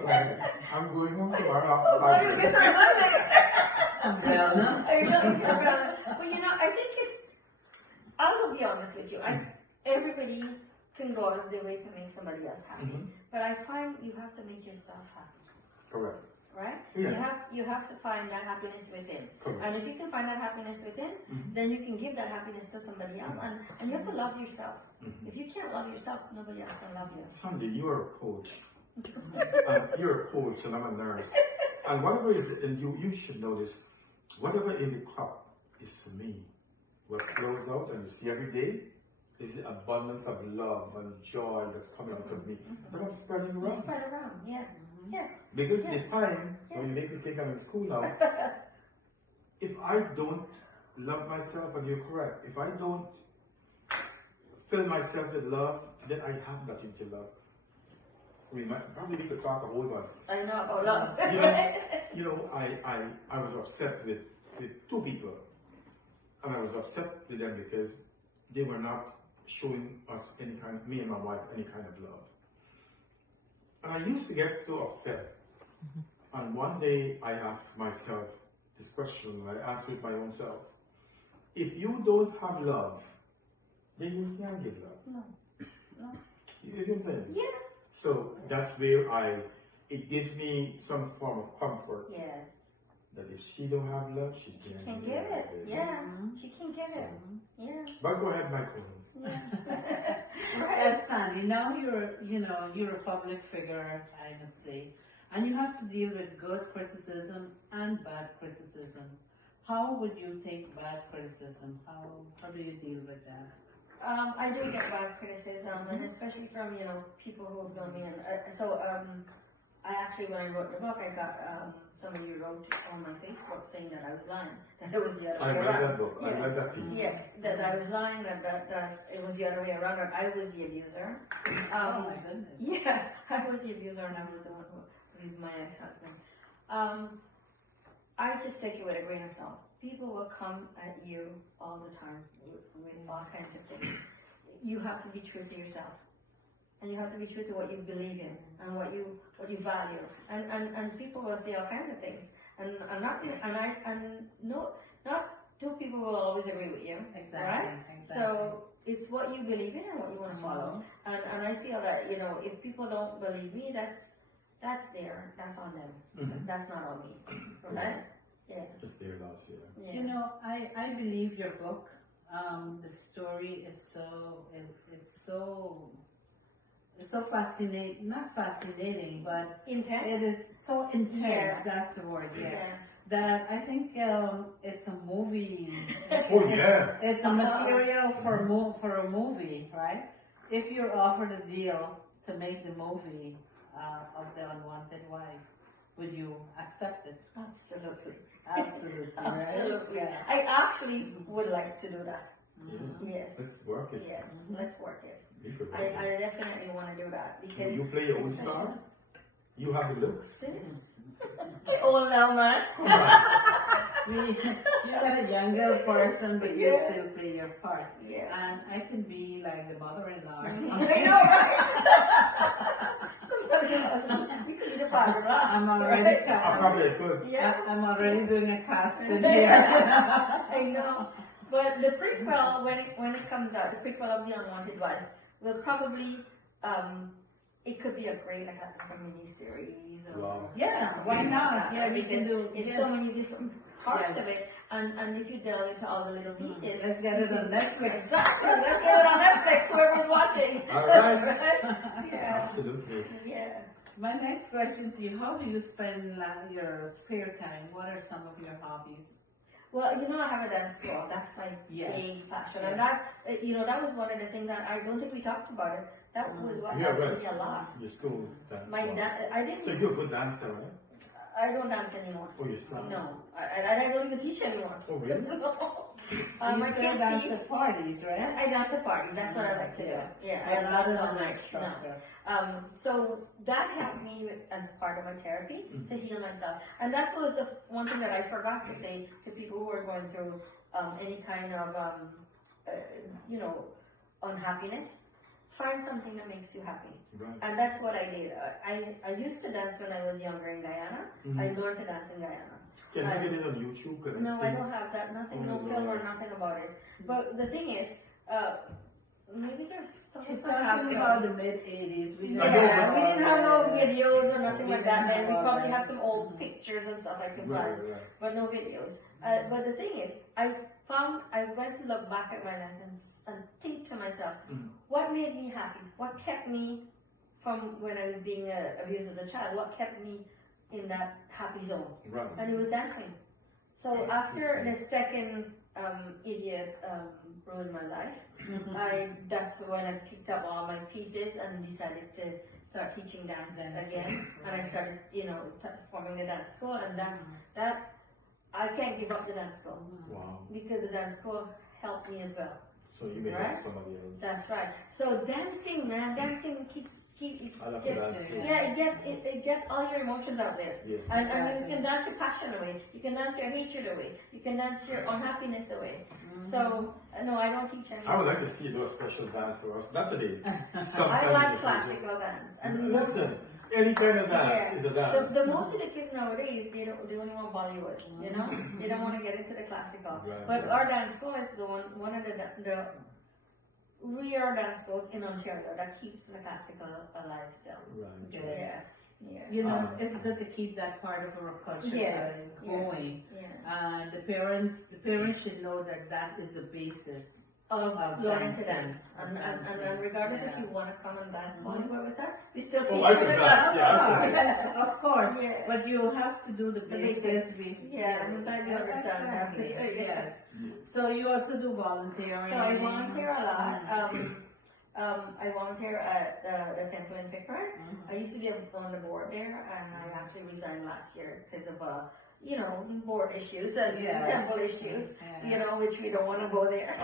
Right? I'm going home tomorrow. What is this? Umbrella. Well, you know, I think I will be honest with you. Everybody can go out of their way to make somebody else happy. But I find you have to make yourself happy. Correct. Right? Yeah. You have to find that happiness within. Correct. And if you can find that happiness within, then you can give that happiness to somebody else. And you have to love yourself. If you can't love yourself, nobody else can love you. Sandy, you're a coach. You're a coach and I'm a nurse. And whatever is, and you should know this, whatever in the cup is for me. What flows out and you see every day is the abundance of love and joy that's coming out of me. But I'm spreading around. Spread around, yeah. Yeah. Because the time, when you make me think I'm in school now, if I don't love myself, and you're correct, if I don't fill myself with love, then I have nothing to love. We might probably need to talk a whole lot. I know about love. You know, I was upset with 2 people. And I was upset with them because they were not showing us me and my wife, any kind of love. And I used to get so upset. And one day I asked myself this question, I asked it my own self. If you don't have love, then you can't give love. No. You get what I'm saying? Yeah. So that's where it gives me some form of comfort. Yeah. That if she don't have love, she can't Give it. Yeah. She can give it. Yeah. But go ahead, my queens. Yeah. Yes, Sandy. Now you're a public figure, I must say, and you have to deal with good criticism and bad criticism. How would you take bad criticism? How do you deal with that? I do get bad criticism, and especially from people who have known me. And I actually, when I wrote the book, I got somebody wrote on my Facebook saying that I was lying, that it was the other way around. I read that book. I read that piece. Yeah, that I was lying, that it was the other way around, that I was the abuser. Oh my goodness. Yeah, I was the abuser, and I was the one who abused my ex-husband. I just take it with a grain of salt. People will come at you all the time with all kinds of things. You have to be true to yourself. And you have to be true to what you believe in and what you value. And people will say all kinds of things. Not two people will always agree with you. Exactly. Right? Exactly. So it's what you believe in and what you want to follow. And I feel that, if people don't believe me, that's on them. That's not on me. Right? Yeah. Just their loss, yeah. Yeah. I believe your book, the story is so fascinating, not fascinating, but intense. it is so intense, Yeah. that's the word, that I think it's a movie. Oh yeah. It's a material for a movie, right? If you're offered a deal to make the movie of The Unwanted Wife, would you accept it? Absolutely. Absolutely. Right? Absolutely. Yeah. I actually would like to do that. Yeah. Yes. Let's work it. Yes. Let's work it. You could work I it. definitely want to do that because You play your own star? You have the looks? Oh no, man. You're a younger person, but you Yeah. still play your part. Yeah. And I can be like the mother-in-law or I something. know, right? We could be the father, right? I'm already I probably could. Yeah. I'm already doing a casting here. I know. But the prequel, when it comes out, the prequel of The Unwanted Wife, will probably, it could be a great, like a mini-series. Wow. Yeah, why not? Yeah, we can do. It's Yes. so many different parts Yes. of it. And if you delve into all the little pieces. Let's get it on Netflix. Exactly. Let's get it on Netflix, whoever's watching. All right. Yeah. Absolutely. Yeah. My next question to you, how do you spend your spare time? What are some of your hobbies? Well, I have a dance school. That's my Yes. big passion. Yes. And that was one of the things that I don't think we talked about it. That was what Yeah, helped right. me a lot. Your school. My dad, I didn't. So you're a good dancer, right? I don't dance anymore. Oh, you're still. No, I don't even teach anymore. Oh, really? You My still kids dance teach. at parties, right? I dance at parties. That's what I like to do. Yeah, But I not as love an it. instructor. No. So that helped me as part of my therapy to heal myself. And that was the one thing that I forgot to say to people who are going through any kind of, unhappiness. Find something that makes you happy. Right. And that's what I did. I used to dance when I was younger in Guyana. I learned to dance in Guyana. Can you get it on YouTube? Can No, see? I don't have that. Nothing, no film or nothing about it. But the thing is, maybe there's She's some have talking some. about the mid-80s. We Yeah, we didn't have no videos or nothing We like that. didn't Then we have all probably that. have some old pictures and stuff I can find, Right. but no videos. But the thing is, I went to look back at my life and think to myself, what made me happy? What kept me from when I was being abused as a child? What kept me in that happy zone? Right. And it was dancing. So after the second idiot ruined my life, that's when I picked up all my pieces and decided to start teaching dance again. And I started, forming the dance school, and that I can't give up the dance school Wow. because the dance school helped me as well. So you may Right? have somebody else. That's right. So dancing, man, dancing keeps I love gets, dance too. it gets all your emotions out there. Yes. And you can dance your passion away. You can dance your hatred away. You can dance your unhappiness away. So, no, I don't teach anymore. I would like to see you do a special dance for us. Not today. I Sometime like in the classical dance. future. And Listen, any kind of dance is a dance. the most of the kids nowadays, they only want Bollywood, They don't want to get into the classical. Right, But right. our dance school is one of the rare dance schools in Ontario that keeps the classical alive still. Right. Yeah, yeah. It's good to keep that part of our culture Yeah, going. Yeah. The parents should know that is the basis. Of learning to dancing, dance. of And dancing, regardless yeah. if you want to come and dance Bollywood with us, we still teach Oh, I you can the dance, classical. yeah. Of course, Yeah. but you have to do the basics. Yeah, I'm glad you understand that. Exactly. Yes. Yes. So you also do volunteering. So I volunteer a lot. I volunteer at the temple in Pickering. I used to be on the board there, and I actually resigned last year because of board issues and Yes. temple issues. Yeah. Which we don't want to go there.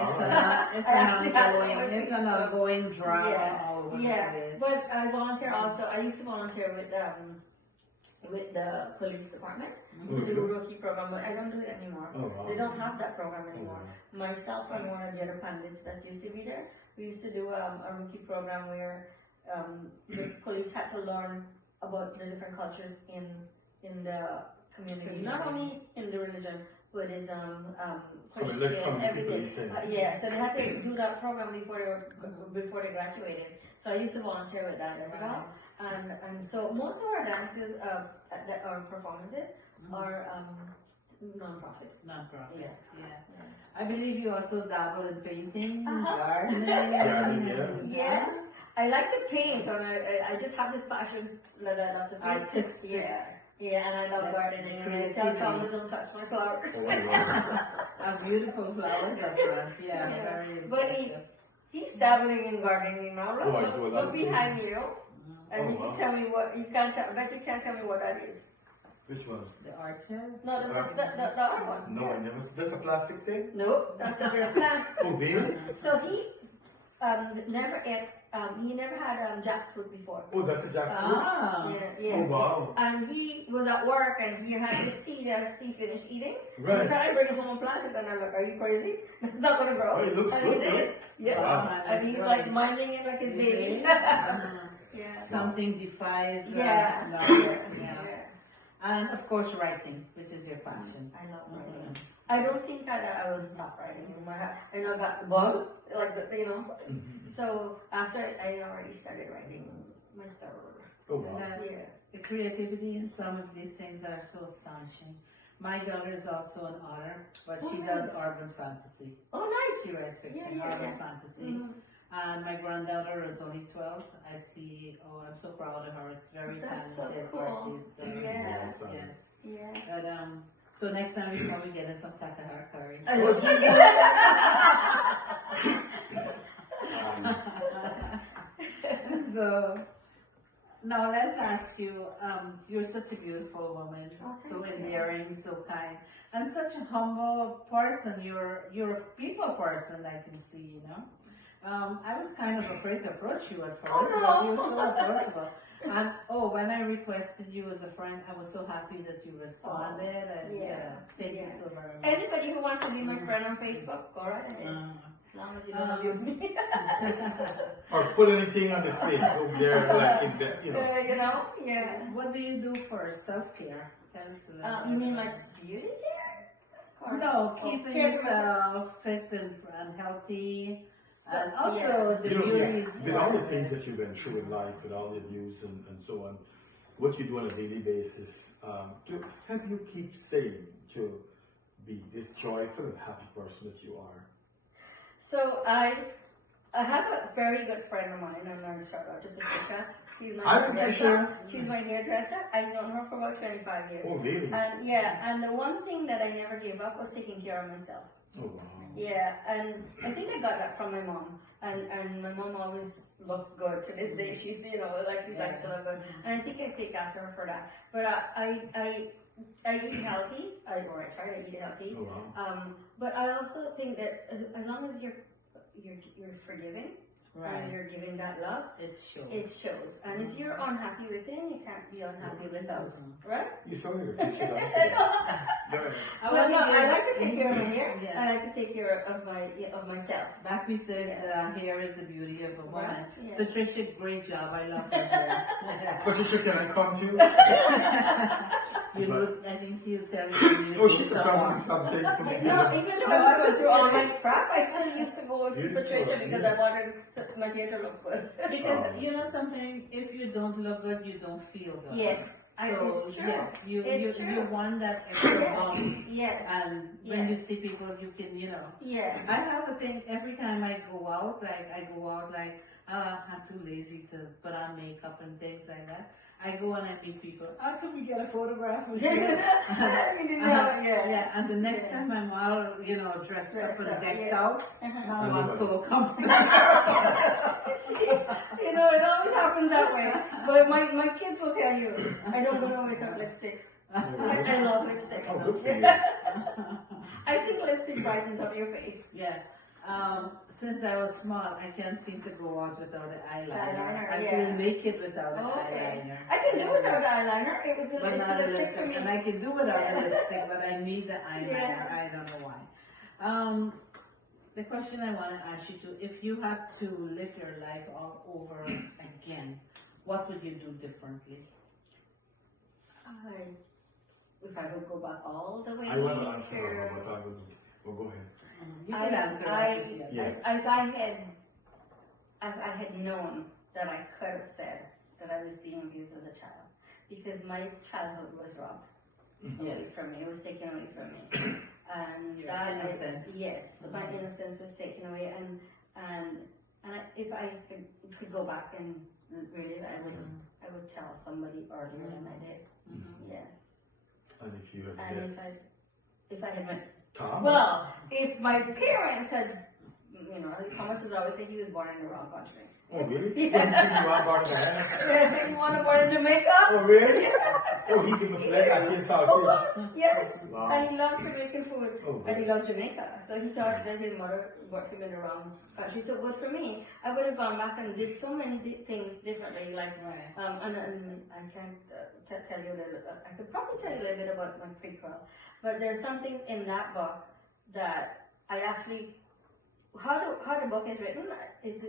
It's an ongoing drama all over the Yeah, place. but I volunteer also. I used to volunteer with the police department to do a rookie program, but I don't do it anymore. Oh, wow. They don't have that program anymore. Oh, Myself and one of the other pundits that used to be there, we used to do a rookie program where the police had to learn about the different cultures in the community, not only in the religion, Buddhism, Christian, everything. Yeah, so they had to do that program before they graduated. So I used to volunteer with that as well. And so most of our dances, our performances are non-profit. Non-profit. Yeah. I believe you also dabble in painting, gardening. Gardening, Yes, I like to paint, and I just have this passion that I love to paint. Artistic. Yeah, and I love gardening. And I tell Thomas, don't touch my flowers. Oh, wow. A beautiful flowers up front. Yeah, very But impressive. he's dabbling in gardening now. Oh, I do a lot Look of behind you, and Oh, you can wow. tell me what you can't tell. Bet you can't tell me what that is. Which one? The art here? No, the other one. No, I never. That's a plastic thing? No, that's a real plant. Oh, really? So he never ate. He never had jackfruit before. Oh, that's a jackfruit? Ah. Yeah. Oh, wow. And he was at work and he had this seed after he finished eating. Right. So I bring it home and plant it, and I'm like, are you crazy? It's not gonna grow. Oh, it looks and good, he did. though. Yeah. Wow. And he's like minding it like his baby. Yeah. Something defies Yeah. logic. Yeah. Yeah. And of course, writing, which is your passion. I love writing. I don't think I will stop writing. I know I got the bug, like So after I already started writing my third. Oh, wow. Yeah. The creativity in some of these things are so astonishing. My daughter is also an author, but she does urban fantasy. Oh, nice. She writes fiction, Yeah, urban fantasy. Mhm. And my granddaughter is only 12. I see, oh, I'm so proud of her. Very That's so talented cool. artist. Yeah. Yes. Yeah. But, so next time we probably get some Takahar curry. So now let's ask you, you're such a beautiful woman, Oh, so thank you. endearing, so kind, and such a humble person. You're a people person, I can see, you know. I was kind of afraid to approach you at first, but you're so approachable. And when I requested you as a friend, I was so happy that you responded, and thank you so very much. Anybody who wants to be my friend on Facebook, go right ahead. As long as you don't abuse me. Or put anything on the face over there, like in the, you know. Yeah. What do you do for self-care? You mean like beauty care? Or- No, or keeping care for yourself fit and healthy. And So, also the You know, beauty is with all the things that you went through in life, with all the abuse and so on, what you do on a daily basis to help you keep sane, to be this joyful and happy person that you are. So I have a very good friend of mine. I'm going to shout out to Patricia. She's my Hi, hairdresser. Patricia. She's my hairdresser. I've known her for about 25 years. Oh, really? And the one thing that I never gave up was taking care of myself. Oh, wow. Yeah, and I think I got that from my mom. And my mom always looked good. To this day, she's, she's like to look good. And I think I take after her for that. But I eat healthy, or I try to eat healthy. Oh, wow. But I also think that as long as you're forgiving, right. and you're giving that love, It shows. it shows. And if you're unhappy within, you can't be unhappy without, right? You sound like a teacher. Well, no, I like to take care of my hair. Yes. I like to take care of myself. Like we said, hair is the beauty of a woman. Right, yeah. Patricia, great job. I love her hair. Patricia, can I come to? You look, I think she'll tell you. Oh, she's coming something from the No, even though I was going through all my crap, I still used to go see Patricia because I wanted my hair to look good. Because you know something, if you don't look good, you don't feel good. Yes, So it's true. yes, you It's you true. want that extra bump. Yes. And when you see people, you can, Yes. I have a thing every time I go out, I'm too lazy to put on makeup and things like that. I go and I meet people. How can we get a photograph with you? Yeah, and the next time I'm all, dressed up and decked out, now one soul comes to me. It always happens that way. But my kids will tell you, I don't want to without lipstick. I love lipstick. Oh, good for you. I think lipstick brightens up your face. Yeah. Since I was small, I can't seem to go out without the eyeliner. I yeah. feel naked without the Okay. eyeliner. I can do without the eyeliner. It's But the not the lipstick for lipstick. me. And I can do without the lipstick, but I need the eyeliner. Yeah. I don't know why. The question I want to ask you if you had to live your life all over again, what would you do differently? If I would go back all the way I want to answer sure. her, but I will. Well, go ahead. You can answer that. Yeah. As I had known that I could have said that I was being abused as a child, because my childhood was robbed away from me. It was taken away from me, and Your that innocence. yes, my innocence was taken away, and if I could go back and really, I would tell somebody earlier than I did. Yeah. And if you had And if I had met, Tom? well, if my parents had, Thomas has always said he was born in the wrong country. Oh, really? Yeah. You are born there? Yes, he was born in Jamaica. Oh, really? Oh, he can just let that kids out fish. Yes, Wow. and he loves Jamaican food, Oh, and he loves Jamaica. So he thought that his mother brought him in the wrong country. So, but for me, I would have gone back and did so many things differently. Like, Right. and I can't tell you a little. I could probably tell you a little bit about my prequel, but there's some things in that book that I actually. How the book is written is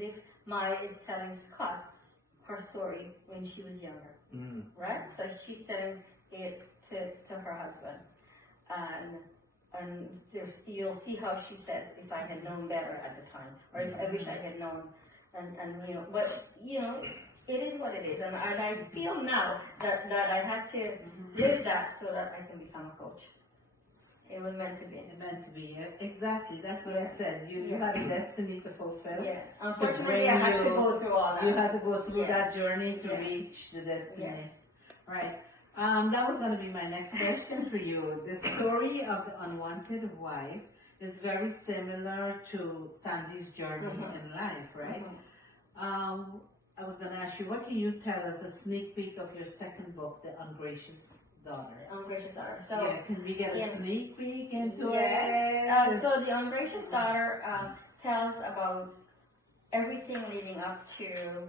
if Maya is telling Scott her story when she was younger. Right? So she's telling it to her husband. And you'll see how she says, if I had known better at the time, or if I wish I had known, but it is what it is. And I feel now that I had to live that so that I can become a coach. It was meant to be. Meant to be, exactly. That's what I said. You had a destiny to fulfill. Yeah. Unfortunately, I had to go through all that. You had to go through that journey to Yeah. reach the destiny. Yes. Right. That was going to be my next question for you. The story of the unwanted wife is very similar to Sandy's journey in life, right? I was going to ask you, what can you tell us, a sneak peek of your second book, The Ungracious Daughter? Ungracious Daughter. So, yeah, can we get a sneak peek into yes. it? So The Ungracious Daughter tells about everything leading up to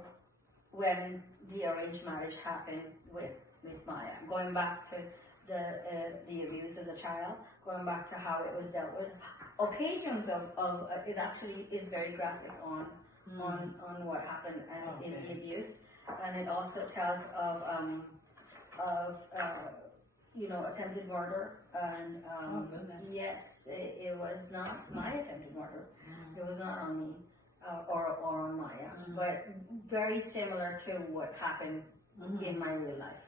when the arranged marriage happened with Maya. Going back to the abuse as a child, going back to how it was dealt with. Occasions of it actually is very graphic on what happened in the abuse, and it also tells of attempted murder, and yes, it was not my attempted murder. It was not on me or on Maya, but very similar to what happened in my real life.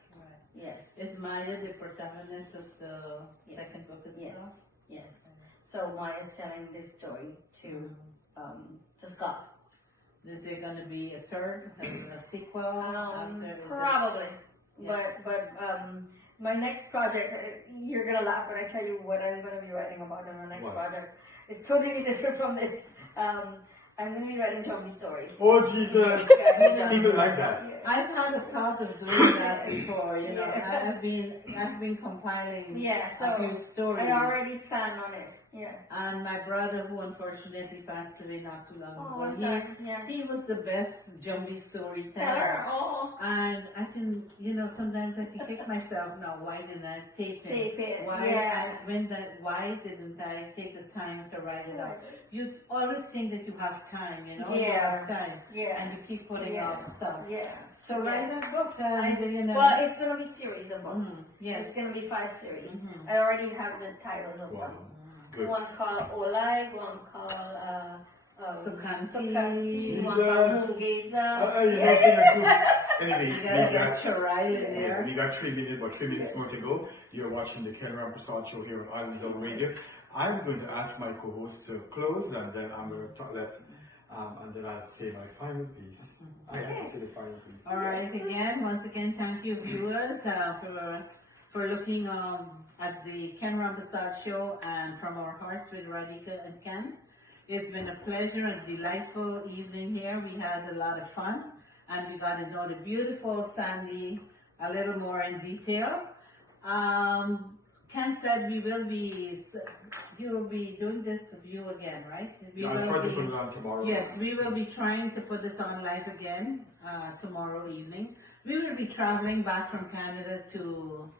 Yes. Is Maya the protagonist of the second book as well? Yes. So Maya's telling this story to Scott. Is there going to be a third, a sequel? Probably. But my next project, you're gonna laugh when I tell you what I'm gonna be writing about in my next project. It's totally different from this. I'm going to be writing zombie stories. Oh, Jesus. People like that. I've had a thought of doing that before, you know. I've been compiling a few stories. I already planned on it. Yeah. And my brother, who unfortunately passed away not too long ago, he was the best zombie storyteller. And I can, you know, sometimes I can kick myself now. Why didn't I tape it? Why didn't I take the time to write it out? You always think that you have time, you know, you have time, and you keep putting off stuff. Yeah. So write that book, you know. Well, it's going to be series of books. Yes. It's going to be 5 series. I already have the titles of them. Good. One called Olai, one called Sukanti, one called Mugeza. Anyway, we got 3 minutes, but 3 minutes more to go. You're watching the Ken Rampersaud show here on Untitled Radio. I'm going to ask my co-host to close, and then I'm going to and then I'll say my final piece. I have to say the final piece. All right, once again, thank you viewers for looking at the Ken Rampersaud show, and from our hearts with Radhika and Ken. It's been a pleasure and delightful evening here. We had a lot of fun, and we got to know the beautiful Sandy a little more in detail. Ken said you will be doing this view again, right? I'll try to put it on tomorrow. Yes, we will be trying to put this on live again tomorrow evening. We will be traveling back from Canada to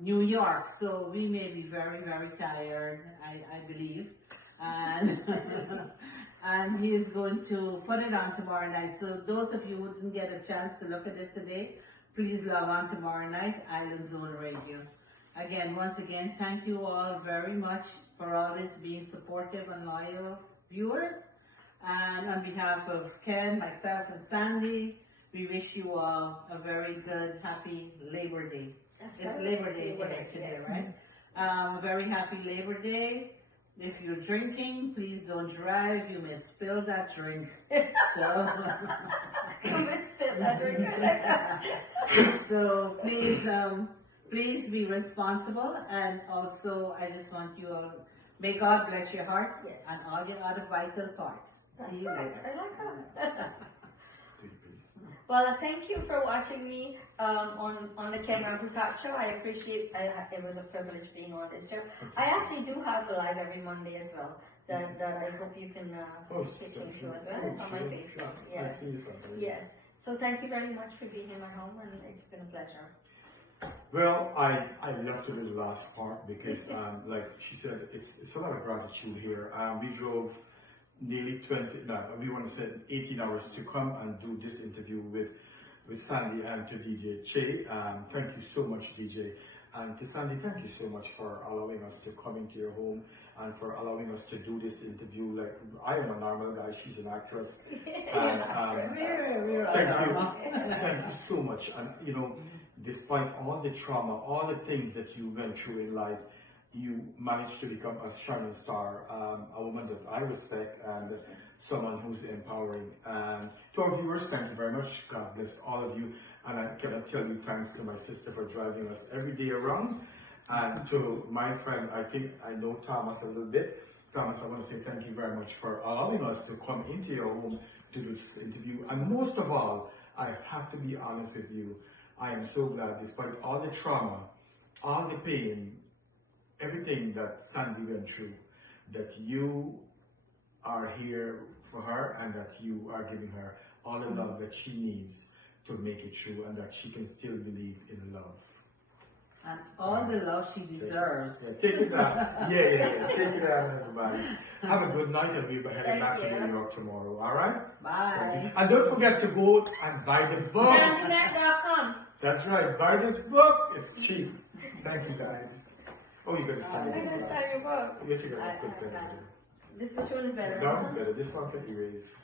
New York, so we may be very, very tired, I believe. And and he is going to put it on tomorrow night. So those of you who didn't get a chance to look at it today, please log on tomorrow night, Island Zone Radio. Once again, thank you all very much for always being supportive and loyal viewers. And on behalf of Ken, myself, and Sandy, we wish you all a very good, happy Labor Day. It's Labor Day here today, right? A very happy Labor Day. If you're drinking, please don't drive. You may spill that drink. So please be responsible, and also I just want you all, may God bless your hearts and all your other vital parts. See you later. I like that. Well, thank you for watching me on the Ken Rampersaud show. I appreciate it was a privilege being on this show. I actually do have a live every Monday as well. That I hope you can stick into as well. It's on my Facebook. Yes. Yes. So thank you very much for being in my home, and it's been a pleasure. Well, I love to do the last part because, like she said, it's a lot of gratitude here. We drove nearly 18 hours to come and do this interview with Sandy and to DJ Che. Thank you so much, DJ. And to Sandy, thank you so much for allowing us to come into your home and for allowing us to do this interview. Like, I am a normal guy, she's an actress. And, thank you so much. And you know, despite all the trauma, all the things that you went through in life, you managed to become a shining star, a woman that I respect and someone who's empowering. And to our viewers, thank you very much. God bless all of you. And I cannot tell you thanks to my sister for driving us every day around. And to my friend, I think I know Thomas a little bit. Thomas, I want to say thank you very much for allowing us to come into your home to do this interview. And most of all, I have to be honest with you. I am so glad, despite all the trauma, all the pain, everything that Sandy went through, that you are here for her and that you are giving her all the love that she needs to make it true and that she can still believe in love. And all the love she deserves. Yeah, take it down. Yeah. Take it down, everybody. Have a good night and we'll be heading back to New York tomorrow, alright? Bye. And don't forget to go and buy the book. Jonfromqueens.com. That's right, buy this book. It's cheap. Thank you guys. Oh, you gotta sign I'm it. gonna sell your book. Yes, you gotta put that in. This picture is better. That one's better. This one can erase.